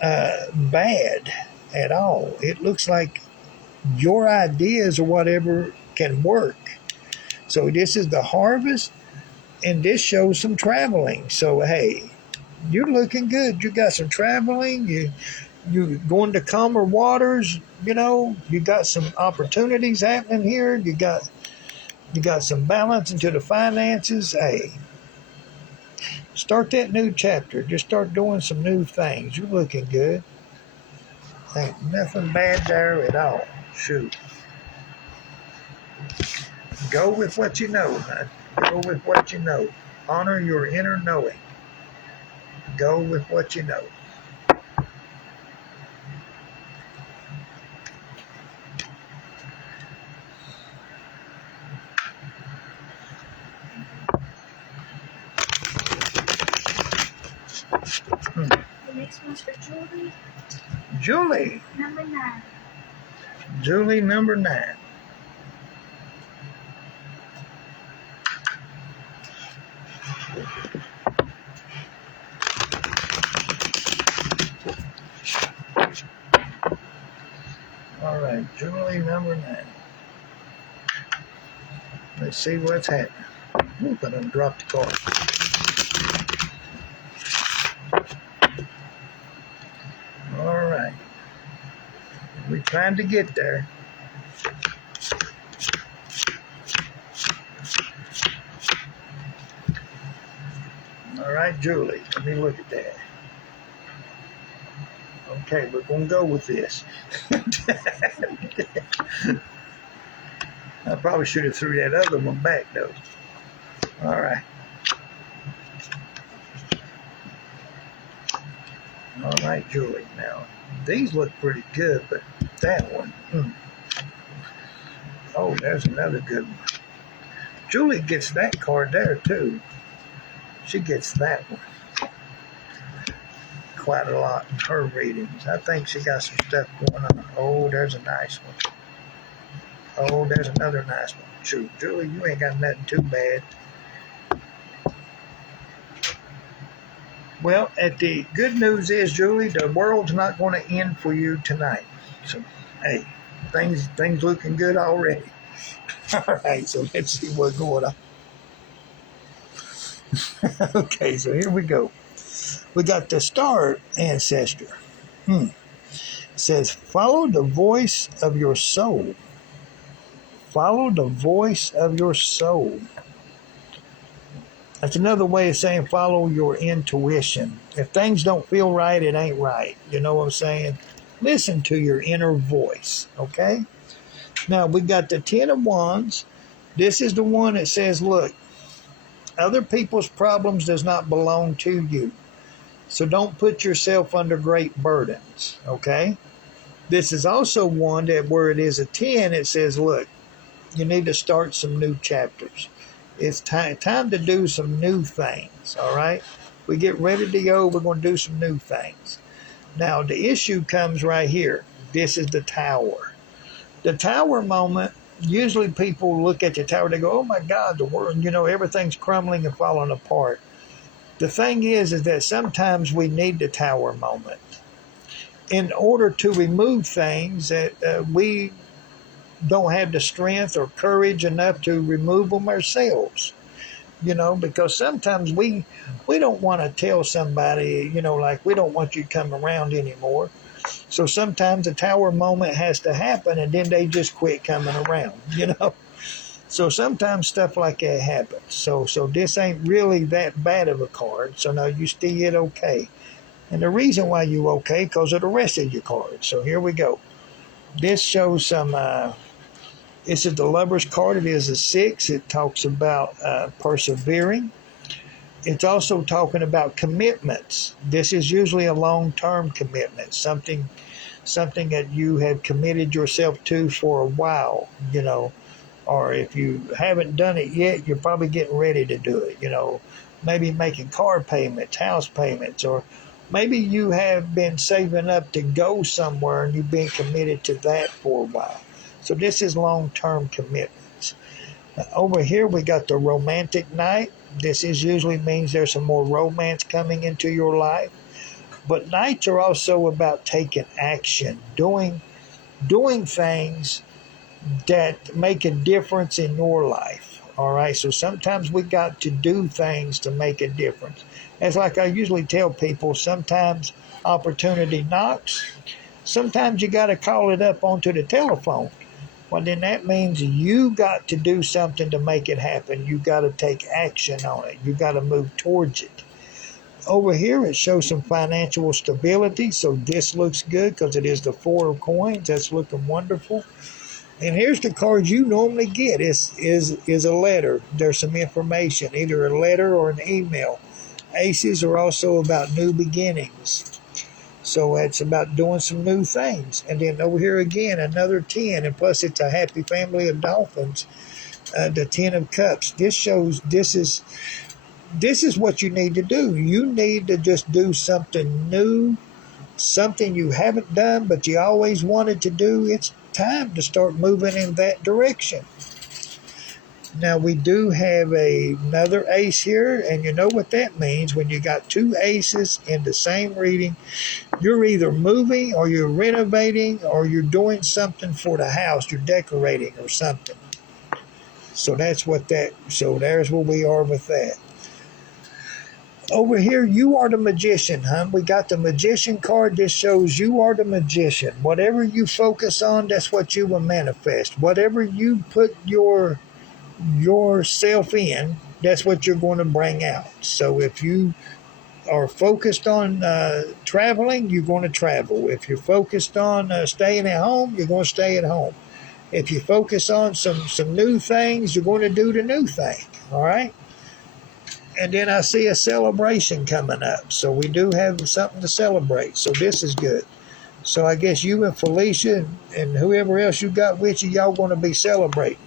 bad at all. It looks like your ideas or whatever can work. So this is the harvest, and this shows some traveling. So hey, you're looking good. You got some traveling. You're going to calmer waters. You got some opportunities happening here. You got some balance into the finances. Hey, start that new chapter. Just start doing some new things. You're looking good. Ain't nothing bad there at all. Shoot. Go with what you know, man. Go with what you know. Honor your inner knowing. Go with what you know. The next one's for Julie. Julie. Number 9. Julie, number 9. All right, Julie, number 9. Let's see what's happening. Oop, I done dropped the card. All right. We're trying to get there. All right, Julie, let me look at that. Okay, we're going to go with this. I probably should have threw that other one back, though. All right. All right, Julie. Now, these look pretty good, but that one. Oh, there's another good one. Julie gets that card there, too. She gets that one quite a lot in her readings. I think she got some stuff going on. Oh, there's a nice one. Oh, there's another nice one. Shoot, Julie, you ain't got nothing too bad. Well, the good news is, Julie, the world's not going to end for you tonight. So, hey, things looking good already. All right, so let's see what's going on. Okay, so here we go. We got the star ancestor. It says, follow the voice of your soul. Follow the voice of your soul. That's another way of saying follow your intuition. If things don't feel right, it ain't right. You know what I'm saying? Listen to your inner voice, okay? Now, we got the Ten of Wands. This is the one that says, look, other people's problems does not belong to you. So don't put yourself under great burdens, okay? This is also one that where it is a 10, it says, look, you need to start some new chapters. It's time to do some new things, all right? We get ready to go, we're going to do some new things. Now, the issue comes right here. This is the Tower. The Tower moment, usually people look at the Tower, they go, oh my God, the world, everything's crumbling and falling apart. The thing is that sometimes we need the Tower moment in order to remove things that we don't have the strength or courage enough to remove them ourselves. Because sometimes we don't want to tell somebody, like we don't want you to come around anymore. So sometimes the Tower moment has to happen and then they just quit coming around, So sometimes stuff like that happens. So this ain't really that bad of a card. So now you still get okay. And the reason why you okay, because of the rest of your cards. So here we go. This shows some, this is the Lover's card. It is a 6. It talks about persevering. It's also talking about commitments. This is usually a long-term commitment, something that you have committed yourself to for a while, or if you haven't done it yet, you're probably getting ready to do it, maybe making car payments, house payments, or maybe you have been saving up to go somewhere and you've been committed to that for a while. So this is long-term commitments. Over here we got the Romantic Knight. This is usually means there's some more romance coming into your life. But nights are also about taking action, doing things that make a difference in your life. All right, so sometimes we got to do things to make a difference. It's like I usually tell people, sometimes opportunity knocks. Sometimes you got to call it up onto the telephone. Well, then that means you got to do something to make it happen. You got to take action on it. You got to move towards it. Over here, it shows some financial stability. So this looks good because it is the 4 of coins. That's looking wonderful. And here's the card you normally get is a letter. There's some information, either a letter or an email. Aces are also about new beginnings. So it's about doing some new things. And then over here again, another 10. And plus it's a happy family of dolphins. The 10 of cups. This shows this is what you need to do. You need to just do something new, something you haven't done but you always wanted to do. It's time to start moving in that direction. Now we do have another ace here, and you know what that means. When you got 2 aces in the same reading, you're either moving or you're renovating or you're doing something for the house. You're decorating or something. So that's so there's where we are with that. Over here, you are the magician, huh? We got the magician card. This shows you are the magician. Whatever you focus on, that's what you will manifest. Whatever you put yourself in, that's what you're going to bring out. So if you are focused on traveling, you're going to travel. If you're focused on staying at home, you're going to stay at home. If you focus on some new things, you're going to do the new thing. All right? And then I see a celebration coming up. So we do have something to celebrate. So this is good. So I guess you and Felicia and whoever else you got with you, y'all going to be celebrating.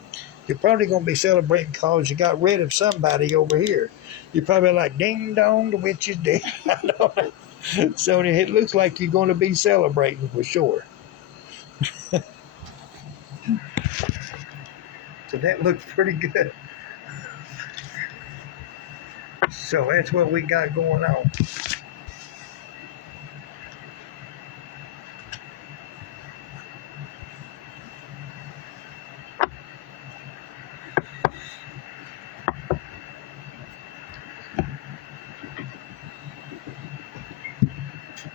You're probably going to be celebrating because you got rid of somebody over here. You're probably like, ding dong, the witch is dead. So it looks like you're going to be celebrating for sure. So that looks pretty good. So that's what we got going on.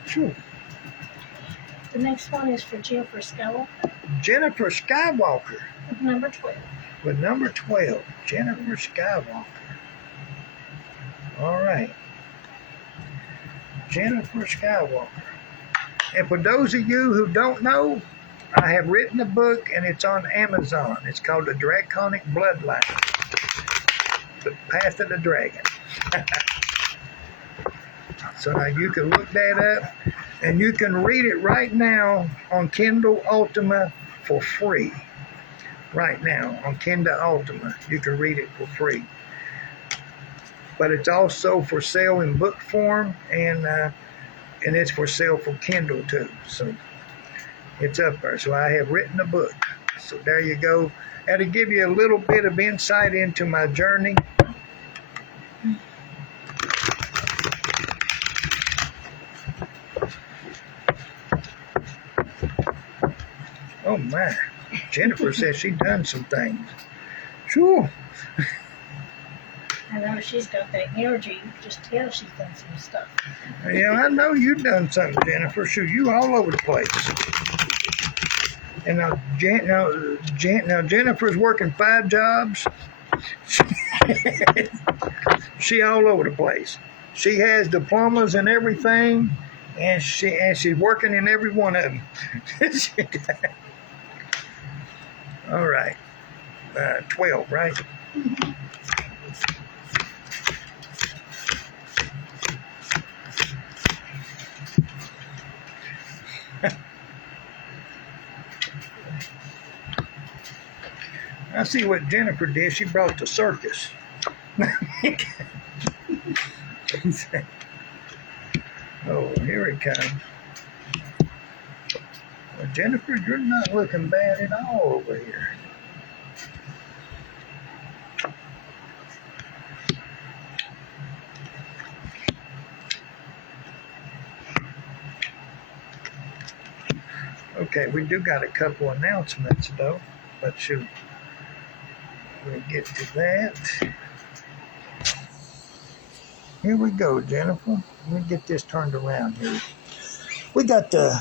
Sure. The next one is for Jennifer Skywalker. Jennifer Skywalker. With number 12. With number 12, Jennifer Skywalker. All right. Jennifer Skywalker. And for those of you who don't know, I have written a book and it's on Amazon. It's called The Draconic Bloodline. The Path of the Dragon. So now you can look that up and you can read it right now on Kindle Ultima for free. Right now on Kindle Ultima, you can read it for free. But it's also for sale in book form and it's for sale for Kindle too. So it's up there. So I have written a book. So there you go. That'll give you a little bit of insight into my journey. Oh my. Jennifer says she done some things. Sure. I know she's got that energy. You can just tell she's done some stuff. Yeah, I know you done something, Jennifer. Shoot, you all over the place. And now, Jennifer's working 5 jobs. She all over the place. She has diplomas and everything, and she's working in every one of them. All right. 12, right? Mm-hmm. I see what Jennifer did. She brought the circus. Oh, here it comes. Well, Jennifer, you're not looking bad at all over here. Okay, we do got a couple announcements though, but shoot, we'll get to that. Here we go, Jennifer. Let me get this turned around here. We got the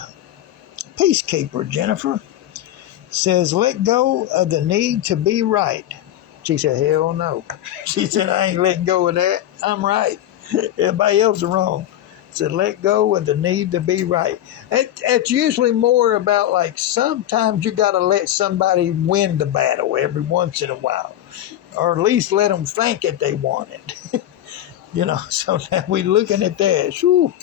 Peacekeeper, Jennifer. Says, let go of the need to be right. She said, hell no. She said, I ain't letting go of that. I'm right. Everybody else is wrong. Said, let go of the need to be right. It's usually more about like sometimes you got to let somebody win the battle every once in a while. Or at least let them think that they won it. So now we're looking at that. Whew.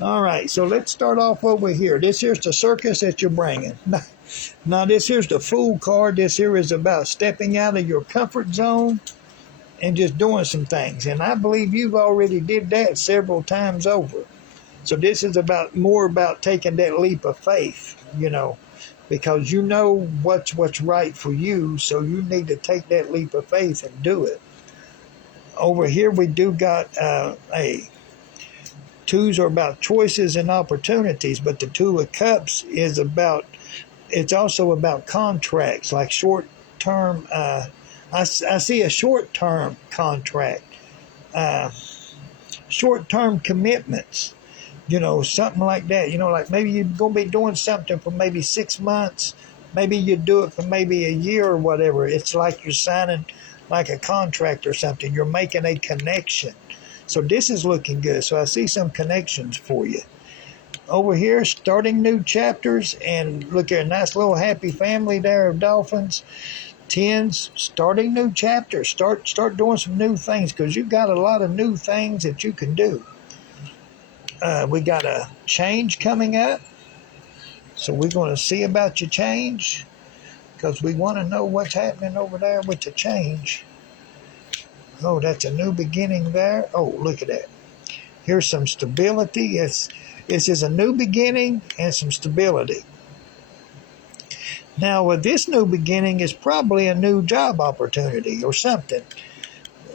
All right, so let's start off over here. This here's the circus that you're bringing. Now this here's the Fool card. This here is about stepping out of your comfort zone and just doing some things. And I believe you've already did that several times over. So this is more about taking that leap of faith, because you know what's right for you. So you need to take that leap of faith and do it. Over here we do got twos are about choices and opportunities, but the Two of Cups is it's also about contracts, like short-term, I see a short-term contract, short-term commitments, something like that. Like maybe you're going to be doing something for maybe 6 months, maybe you do it for maybe a year or whatever. It's like you're signing like a contract or something. You're making a connection. So this is looking good. So I see some connections for you. Over here, starting new chapters, and look at a nice little happy family there of dolphins. Tens, starting new chapters. Start doing some new things, because you've got a lot of new things that you can do. We got a change coming up, so we're going to see about your change, because we want to know what's happening over there with the change. Oh, that's a new beginning there. Oh, look at that. Here's some stability. This is a new beginning and some stability. Now, with this new beginning is probably a new job opportunity or something.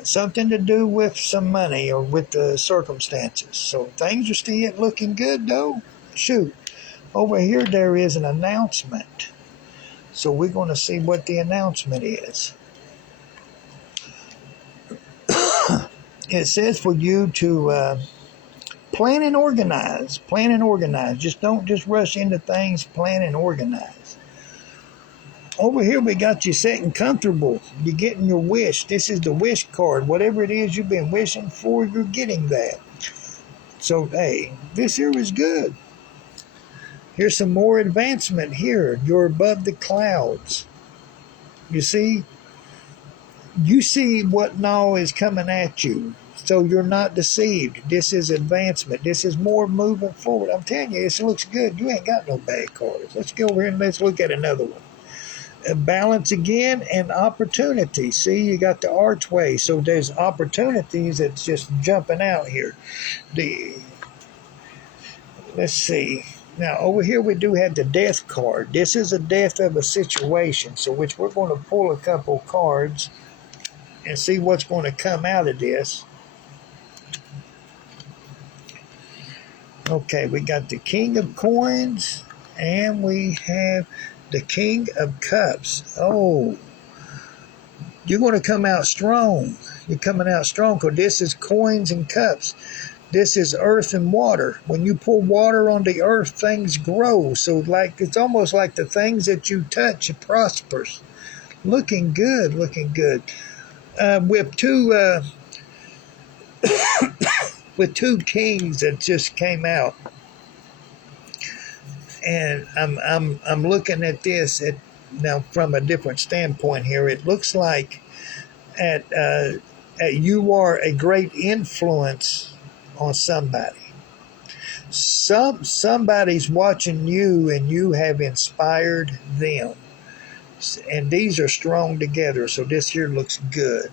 Something to do with some money or with the circumstances. So things are still looking good, though. Shoot. Over here, there is an announcement. So we're going to see what the announcement is. It says for you to plan and organize. Plan and organize. Don't rush into things. Plan and organize. Over here, we got you sitting comfortable. You're getting your wish. This is the wish card. Whatever it is you've been wishing for, you're getting that. So, hey, this here is good. Here's some more advancement here. You're above the clouds. You see? You see what now is coming at you. So you're not deceived. This is advancement. This is more moving forward. I'm telling you, this looks good. You ain't got no bad cards. Let's go over here and let's look at another one. Balance again and opportunity. See, you got the archway. So there's opportunities that's just jumping out here. Let's see. Now, over here we do have the death card. This is a death of a situation. So which we're going to pull a couple cards and see what's going to come out of this. Okay, we got the King of Coins and we have the King of Cups. Oh, you're going to come out strong. You're coming out strong because this is coins and cups. This is earth and water. When you pour water on the earth, things grow. So like it's almost like the things that you touch, it prospers. Looking good, looking good. With two with two kings that just came out. And I'm looking at this now from a different standpoint here. It looks like you are a great influence on somebody. Somebody's watching you, and you have inspired them. And these are strong together. So this here looks good.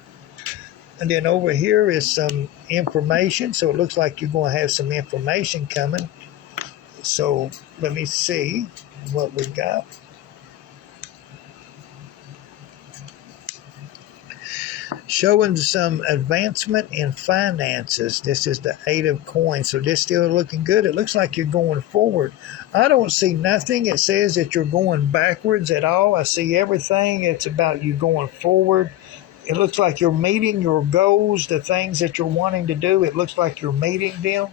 And then over here is some information. So it looks like you're going to have some information coming. So let me see what we got. Showing some advancement in finances. This is the 8 of coins. So this still looking good. It looks like you're going forward. I don't see nothing. It says that you're going backwards at all. I see everything. It's about you going forward. It looks like you're meeting your goals, the things that you're wanting to do. It looks like you're meeting them.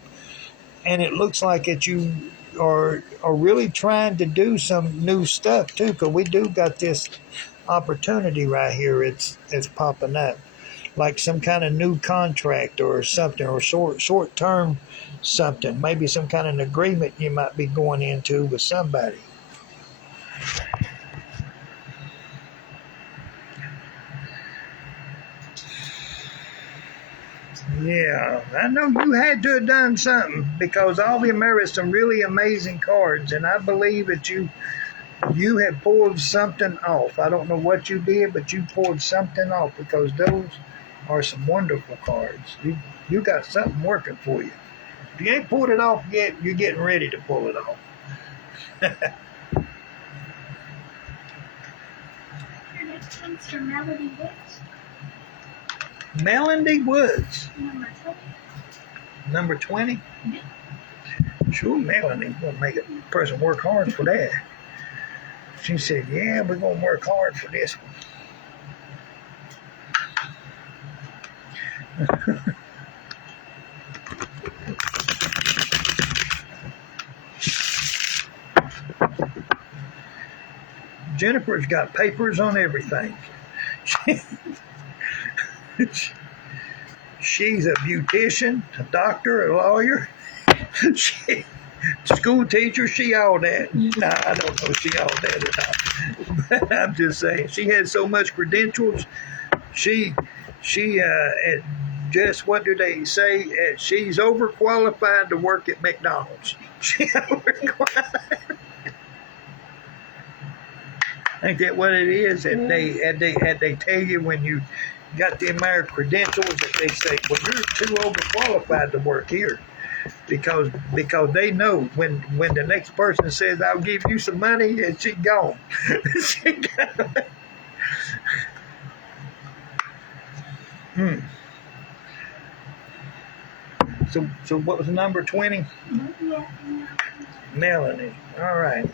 And it looks like that you are really trying to do some new stuff too, because we do got this opportunity right here. It's popping up, like some kind of new contract or something, or short term something. Maybe some kind of an agreement you might be going into with somebody. Yeah, I know you had to have done something, because all of them are some really amazing cards, and I believe that you have pulled something off. I don't know what you did, but you pulled something off, because those are some wonderful cards. You got something working for you. If you ain't pulled it off yet, you're getting ready to pull it off. Your next one's for Melody Woods. Melody Woods. Number 20. Number 20? Yeah. Sure, Melanie going to make a person work hard for that. She said, yeah, we're going to work hard for this one. Jennifer's got papers on everything. She's a beautician, a doctor, a lawyer, she, school teacher. She all that. Nah, I don't know if she all that or not. But I'm just saying, she has so much credentials. She just what do they say? She's overqualified to work at McDonald's. She overqualified. Ain't that what it is? And they tell you when you got the amount of credentials that they say, well, you're too overqualified to work here, because they know when the next person says, I'll give you some money, and she gone. She gone. So what was number 20? Melanie. All right.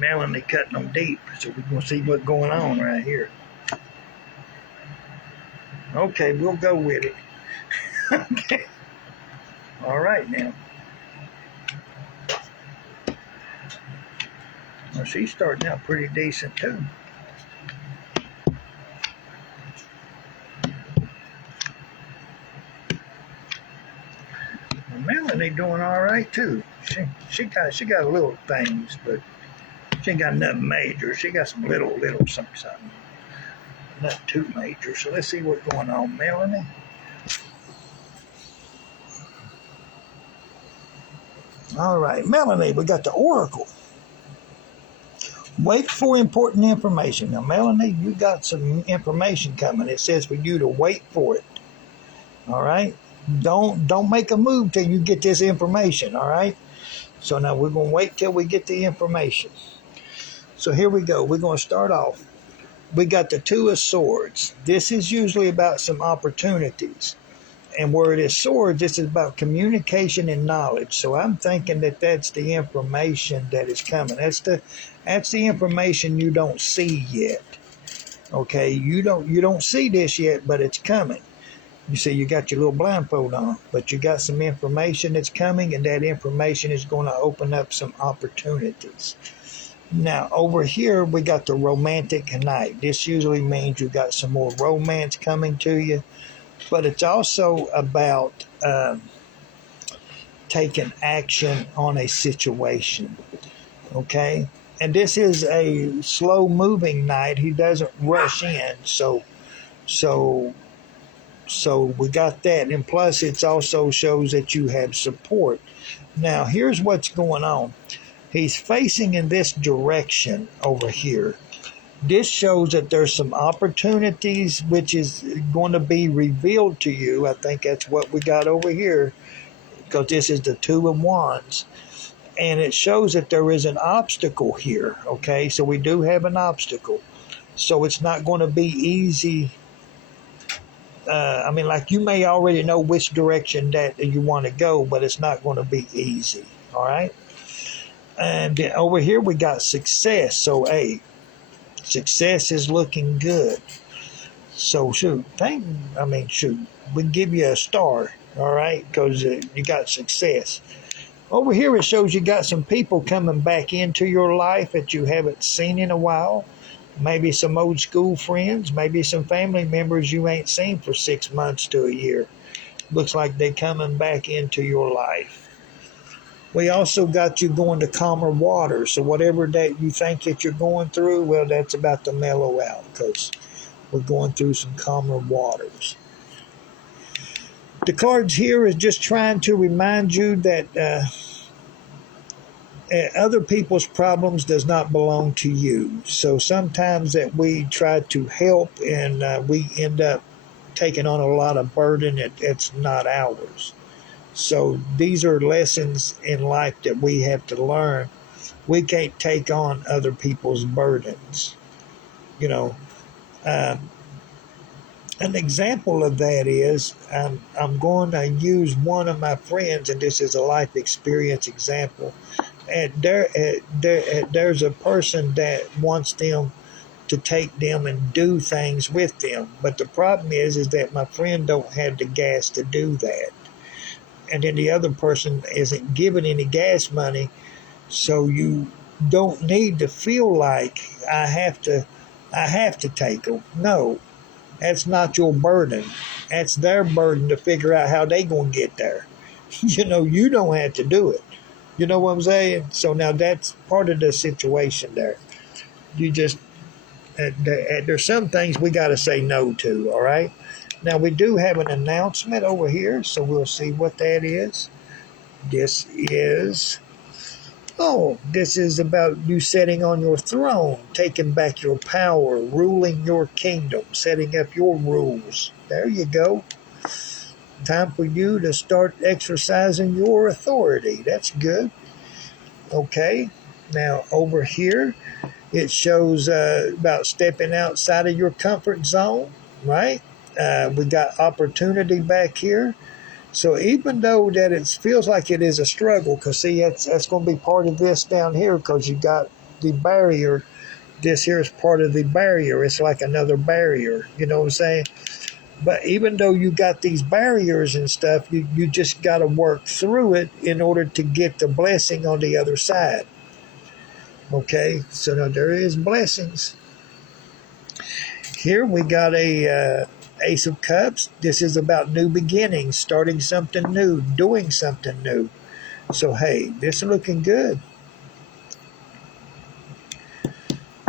Melanie cutting them deep, so we're going to see what's going on right here. Okay, we'll go with it. Okay. All right now. Well, she's starting out pretty decent too. Melanie doing all right too. She got little things, but she ain't got nothing major. She got some little something. Not too major. So let's see what's going on, Melanie. All right, Melanie, we got the Oracle. Wait for important information. Now, Melanie, you got some information coming. It says for you to wait for it. All right? Don't make a move till you get this information, all right? So now we're going to wait till we get the information. So here we go. We're going to start off. We got the Two of Swords. This is usually about some opportunities. And where it is swords, this is about communication and knowledge. So I'm thinking that that's the information that is coming. That's the information you don't see yet. Okay, you don't see this yet, but it's coming. You see, you got your little blindfold on, but you got some information that's coming, and that information is going to open up some opportunities. Now, over here, we got the Romantic Knight. This usually means you got some more romance coming to you, but it's also about taking action on a situation, okay? And this is a slow-moving knight. He doesn't rush in, so we got that. And plus, it also shows that you have support. Now, here's what's going on. He's facing in this direction over here. This shows that there's some opportunities which is going to be revealed to you. I think that's what we got over here, because this is the Two of Wands. And it shows that there is an obstacle here, okay? So we do have an obstacle. So it's not going to be easy. Like you may already know which direction that you want to go, but it's not going to be easy, all right? And over here we got success. So, hey, success is looking good. So, we can give you a star, all right, because you got success. Over here it shows you got some people coming back into your life that you haven't seen in a while. Maybe some old school friends, maybe some family members you ain't seen for 6 months to a year. Looks like they coming back into your life. We also got you going to calmer waters. So whatever that you think that you're going through, well, that's about to mellow out, because we're going through some calmer waters. The cards here is just trying to remind you that other people's problems does not belong to you. So sometimes that we try to help and we end up taking on a lot of burden that's not ours. So these are lessons in life that we have to learn. We can't take on other people's burdens. You know, an example of that is I'm going to use one of my friends, and this is a life experience example. And there's a person that wants them to take them and do things with them. But the problem is that my friend don't have the gas to do that. and then the other person isn't giving any gas money, so you don't need to feel like I have to take them. No, that's not your burden. That's their burden to figure out how they gonna get there. You don't have to do it. You know what I'm saying? So now that's part of the situation there. You just there's some things we got to say no to. All right. Now we do have an announcement over here, so we'll see what that is. This is this is about you sitting on your throne, taking back your power, ruling your kingdom, setting up your rules. There you go. Time for you to start exercising your authority. That's good. Okay. Now over here, it shows about stepping outside of your comfort zone, right? We got opportunity back here. So even though that it feels like it is a struggle, because see, that's going to be part of this down here, because you got the barrier. This here is part of the barrier. It's like another barrier. You know what I'm saying? But even though you got these barriers and stuff, you just got to work through it in order to get the blessing on the other side. Okay, so now there is blessings. Here we got a Ace of Cups. This is about new beginnings, starting something new, doing something new. So hey, this is looking good.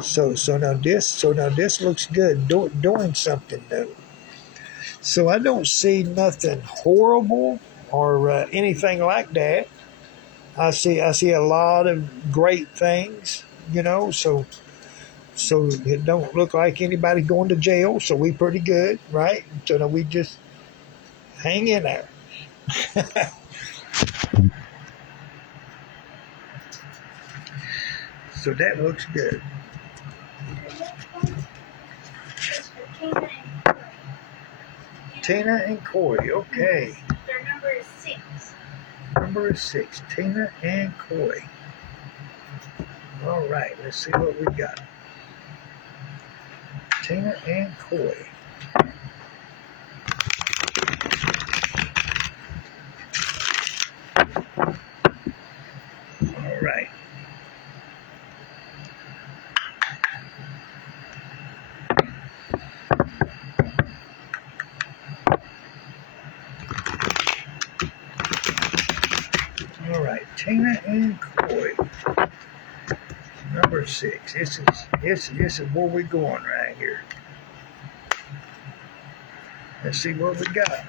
So now this looks good, doing something new. So I don't see nothing horrible or anything like that. I see a lot of great things, so it don't look like anybody going to jail, so we pretty good, right? So now we just hang in there. So that looks good. Tina and Corey, okay. Their number is 6. Number is 6, Tina and Corey. All right, let's see what we got. Tina and Corey. All right. All right, Tina and Corey. Number 6. This is where we're going right here. Let's see what we got.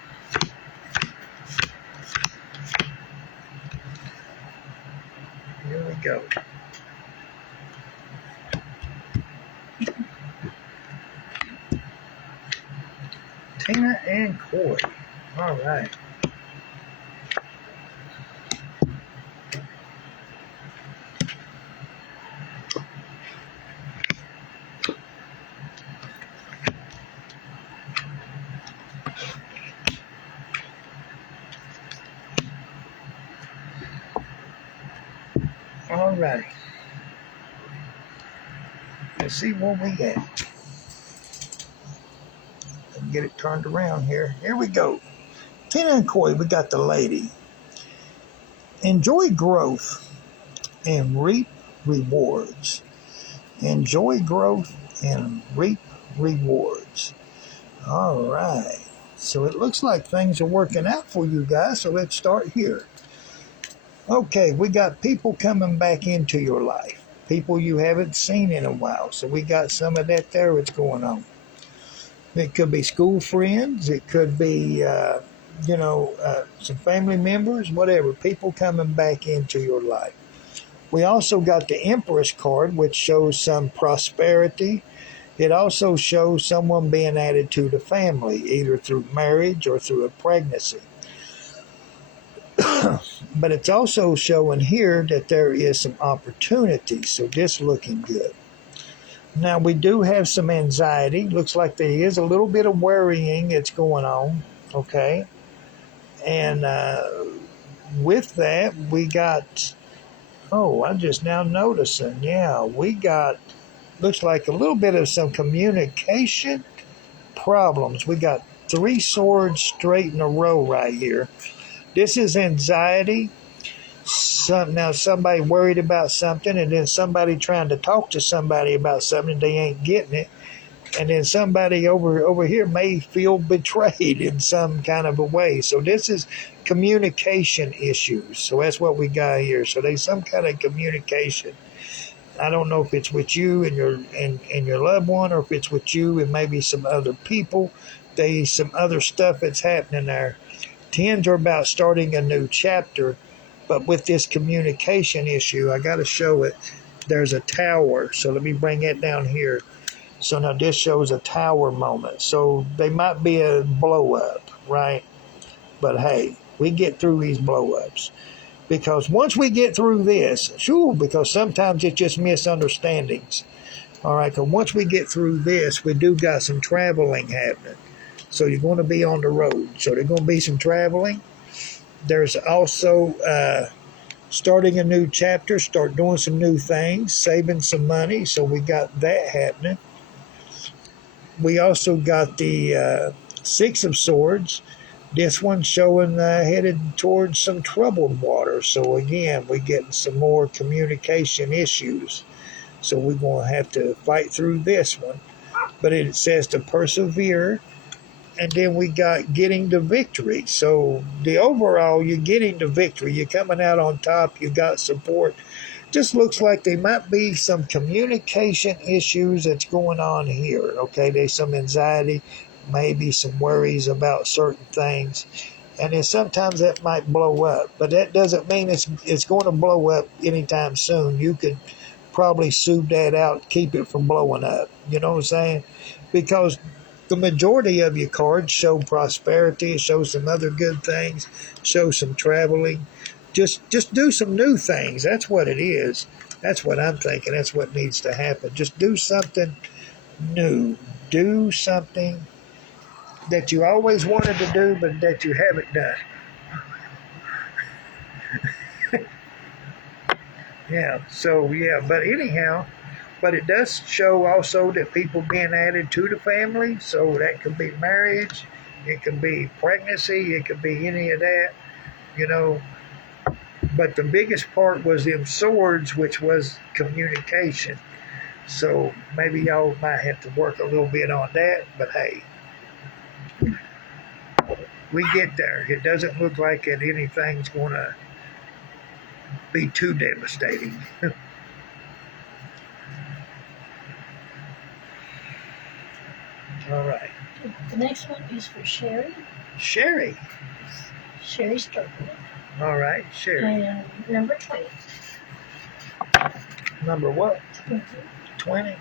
Here we go. Tina and Corey. All right. All righty. Let's see what we got. Get it turned around here. Here we go. Tina and Corey, we got the lady. Enjoy growth and reap rewards. Enjoy growth and reap rewards. All right. So it looks like things are working out for you guys. So let's start here. Okay, we got people coming back into your life. People you haven't seen in a while. So we got some of that there that's going on. It could be school friends. It could be, some family members, whatever. People coming back into your life. We also got the Empress card, which shows some prosperity. It also shows someone being added to the family, either through marriage or through a pregnancy. But it's also showing here that there is some opportunity. So this looking good. Now, we do have some anxiety. Looks like there is a little bit of worrying that's going on, okay? And with that, we got, I'm just now noticing, we got, looks like a little bit of some communication problems. We got 3 swords straight in a row right here. This is anxiety. Now somebody worried about something, and then somebody trying to talk to somebody about something, they ain't getting it, and then somebody over here may feel betrayed in some kind of a way. So this is communication issues. So that's what we got here. So there's some kind of communication. I don't know if it's with you and your loved one, or if it's with you and maybe some other people. There's some other stuff that's happening there. Tens are about starting a new chapter, but with this communication issue, I got to show it. There's a tower, so let me bring it down here. So now this shows a tower moment. So they might be a blow up, right? But hey, we get through these blow ups. Because once we get through this, sure, because sometimes it's just misunderstandings. All right, because once we get through this, we do got some traveling happening. So you're going to be on the road. So there's going to be some traveling. There's also starting a new chapter, start doing some new things, saving some money. So we got that happening. We also got the Six of Swords. This one's showing headed towards some troubled water. So again, we're getting some more communication issues. So we're going to have to fight through this one. But it says to persevere. And then we got getting the victory. So the overall, you're getting the victory. You're coming out on top. You got support. Just looks like there might be some communication issues that's going on here. Okay, there's some anxiety, maybe some worries about certain things, and then sometimes that might blow up. But that doesn't mean it's going to blow up anytime soon. You could probably soothe that out, keep it from blowing up. You know what I'm saying? Because the majority of your cards show prosperity, show some other good things, show some traveling. Just do some new things. That's what it is. That's what I'm thinking. That's what needs to happen. Just do something new. Do something that you always wanted to do, but that you haven't done. Yeah. So yeah. But anyhow, but it does show also that people being added to the family. So that could be marriage. It could be pregnancy. It could be any of that. You know. But the biggest part was them swords, which was communication. So maybe y'all might have to work a little bit on that. But hey, we get there. It doesn't look like that anything's going to be too devastating. All right. The next one is for Sherry. Sherry. Sherry Sterling. All right, Sherry. And number 20. Number what? 20. 20. Yeah,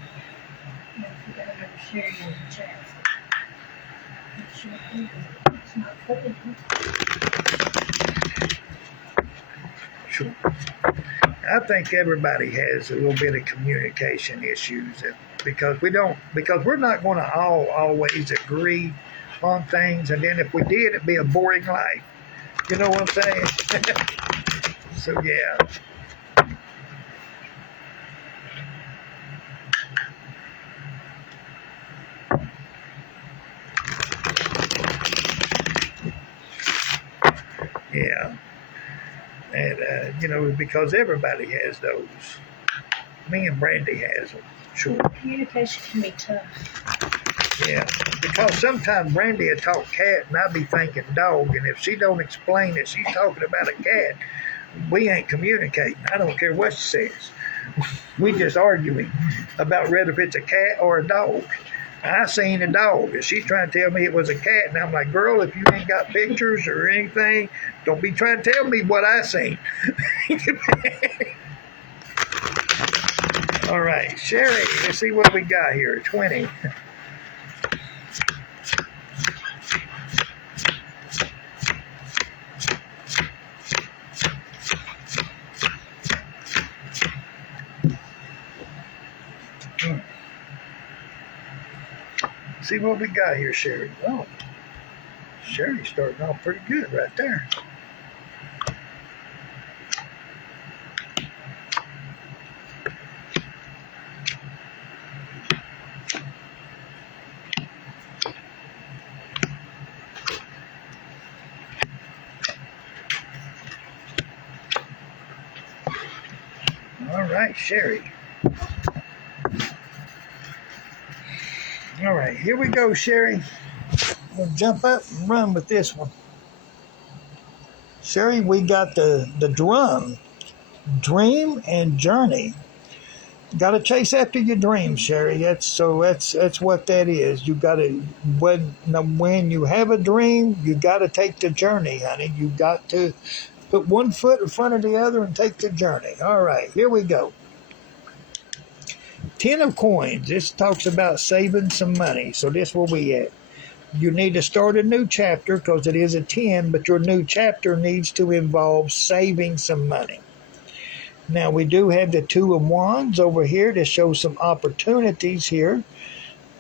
you gotta have Sherry in the chat. It's not funny. Sure. I think everybody has a little bit of communication issues because we're not going to all always agree on things, and then if we did, it'd be a boring life. You know what I'm saying? So yeah. Yeah. And because everybody has those. Me and Brandy has them. Sure. Communication can be tough. Yeah. Because sometimes Brandy will talk cat and I'll be thinking dog, and if she don't explain that she's talking about a cat, we ain't communicating. I don't care what she says. We just arguing about whether if it's a cat or a dog. I seen a dog, and she's trying to tell me it was a cat, and I'm like, girl, if you ain't got pictures or anything, don't be trying to tell me what I seen. All right, Sherry, let's see what we got here. 20. See what we got here, Sherry. Oh, Sherry's starting off pretty good right there. All right, Sherry. All right, here we go, Sherry. We'll jump up and run with this one. Sherry, we got the drum, dream and journey. Got to chase after your dreams, Sherry. That's what that is. You got to when you have a dream, you got to take the journey, honey. You got to put one foot in front of the other and take the journey. All right, here we go. 10 of coins. This talks about saving some money. So this will be it. You need to start a new chapter because it is a 10, but your new chapter needs to involve saving some money. Now, we do have the 2 of wands over here to show some opportunities here.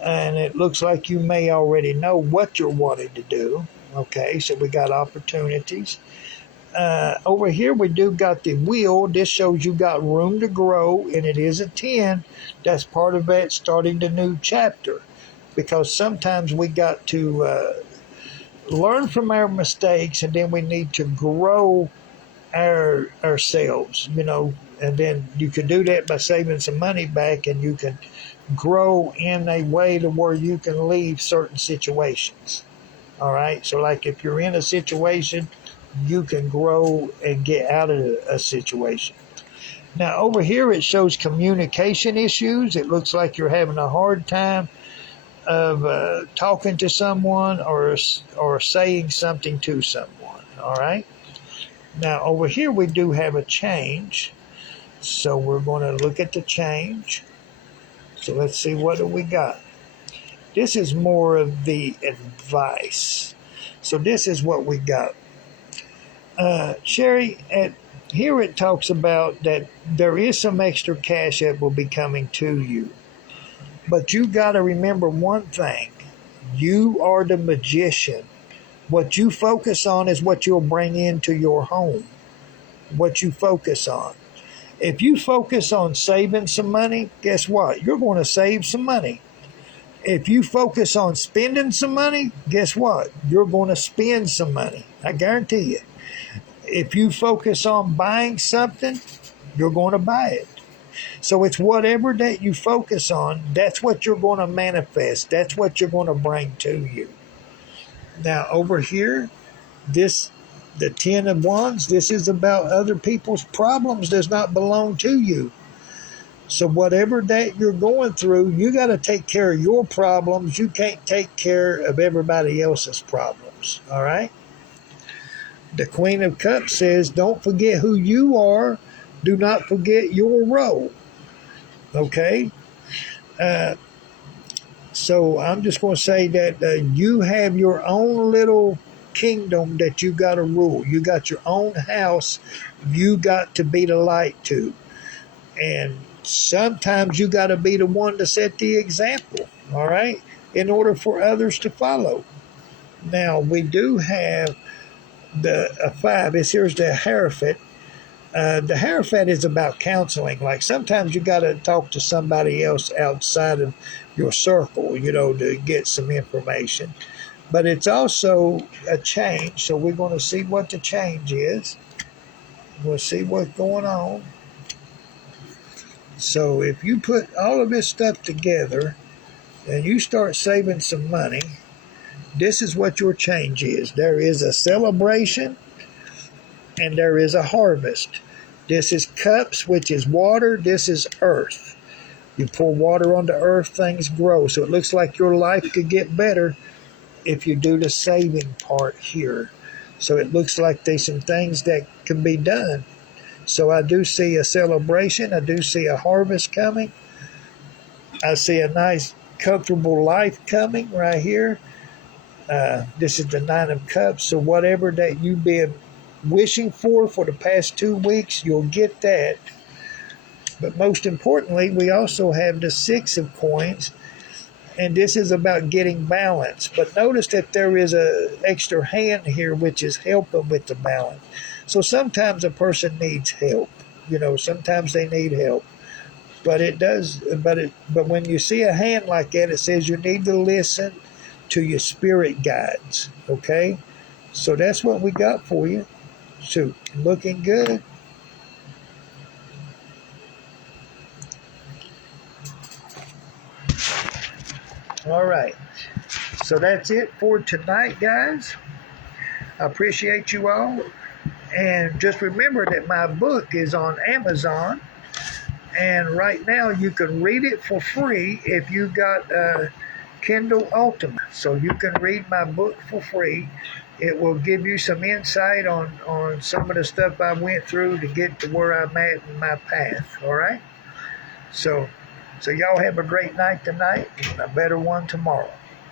And it looks like you may already know what you're wanting to do. Okay, so we got opportunities. Over here, we do got the wheel. This shows you got room to grow, and it is a 10. That's part of that starting the new chapter. Because sometimes we got to learn from our mistakes, and then we need to grow ourselves, and then you can do that by saving some money back, and you can grow in a way to where you can leave certain situations. All right, so like if you're in a situation, you can grow and get out of a situation. Now over here it shows communication issues. It looks like you're having a hard time of talking to someone or saying something to someone. All right. Now, over here, we do have a change. So we're going to look at the change. So let's see, what do we got? This is more of the advice. So this is what we got. Sherry, here it talks about that there is some extra cash that will be coming to you. But you got to remember one thing. You are the magician. What you focus on is what you'll bring into your home. What you focus on. If you focus on saving some money, guess what? You're going to save some money. If you focus on spending some money, guess what? You're going to spend some money. I guarantee you. If you focus on buying something, you're going to buy it. So it's whatever that you focus on, that's what you're going to manifest. That's what you're going to bring to you. Now, over here, the 10 of wands, this is about other people's problems does not belong to you. So whatever that you're going through, you got to take care of your problems. You can't take care of everybody else's problems. All right? The Queen of Cups says, don't forget who you are. Do not forget your role. Okay? So I'm just going to say that you have your own little kingdom that you got to rule. You got your own house you got to be the light to. And sometimes you got to be the one to set the example, all right, in order for others to follow. Now, we do have a 5. Here's the Hierophant. The Hierophant is about counseling. Like sometimes you got to talk to somebody else outside of your circle, to get some information. But it's also a change. So we're going to see what the change is. We'll see what's going on. So if you put all of this stuff together and you start saving some money, this is what your change is. There is a celebration and there is a harvest. This is cups, which is water. This is earth. You pour water onto earth, things grow. So it looks like your life could get better if you do the saving part here. So it looks like there's some things that can be done. So I do see a celebration. I do see a harvest coming. I see a nice, comfortable life coming right here. This is the 9 of Cups. So whatever that you've been wishing for the past 2 weeks, you'll get that. But most importantly, we also have the 6 of Coins, and this is about getting balance. But notice that there is an extra hand here, which is helping with the balance. So sometimes a person needs help. Sometimes they need help. But when you see a hand like that, it says you need to listen to your spirit guides. Okay? So that's what we got for you. So looking good. All right. So that's it for tonight, guys. I appreciate you all. And just remember that my book is on Amazon. And right now you can read it for free if you got Kindle Ultima. So you can read my book for free. It will give you some insight on some of the stuff I went through to get to where I'm at in my path. All right? So y'all have a great night tonight and a better one tomorrow.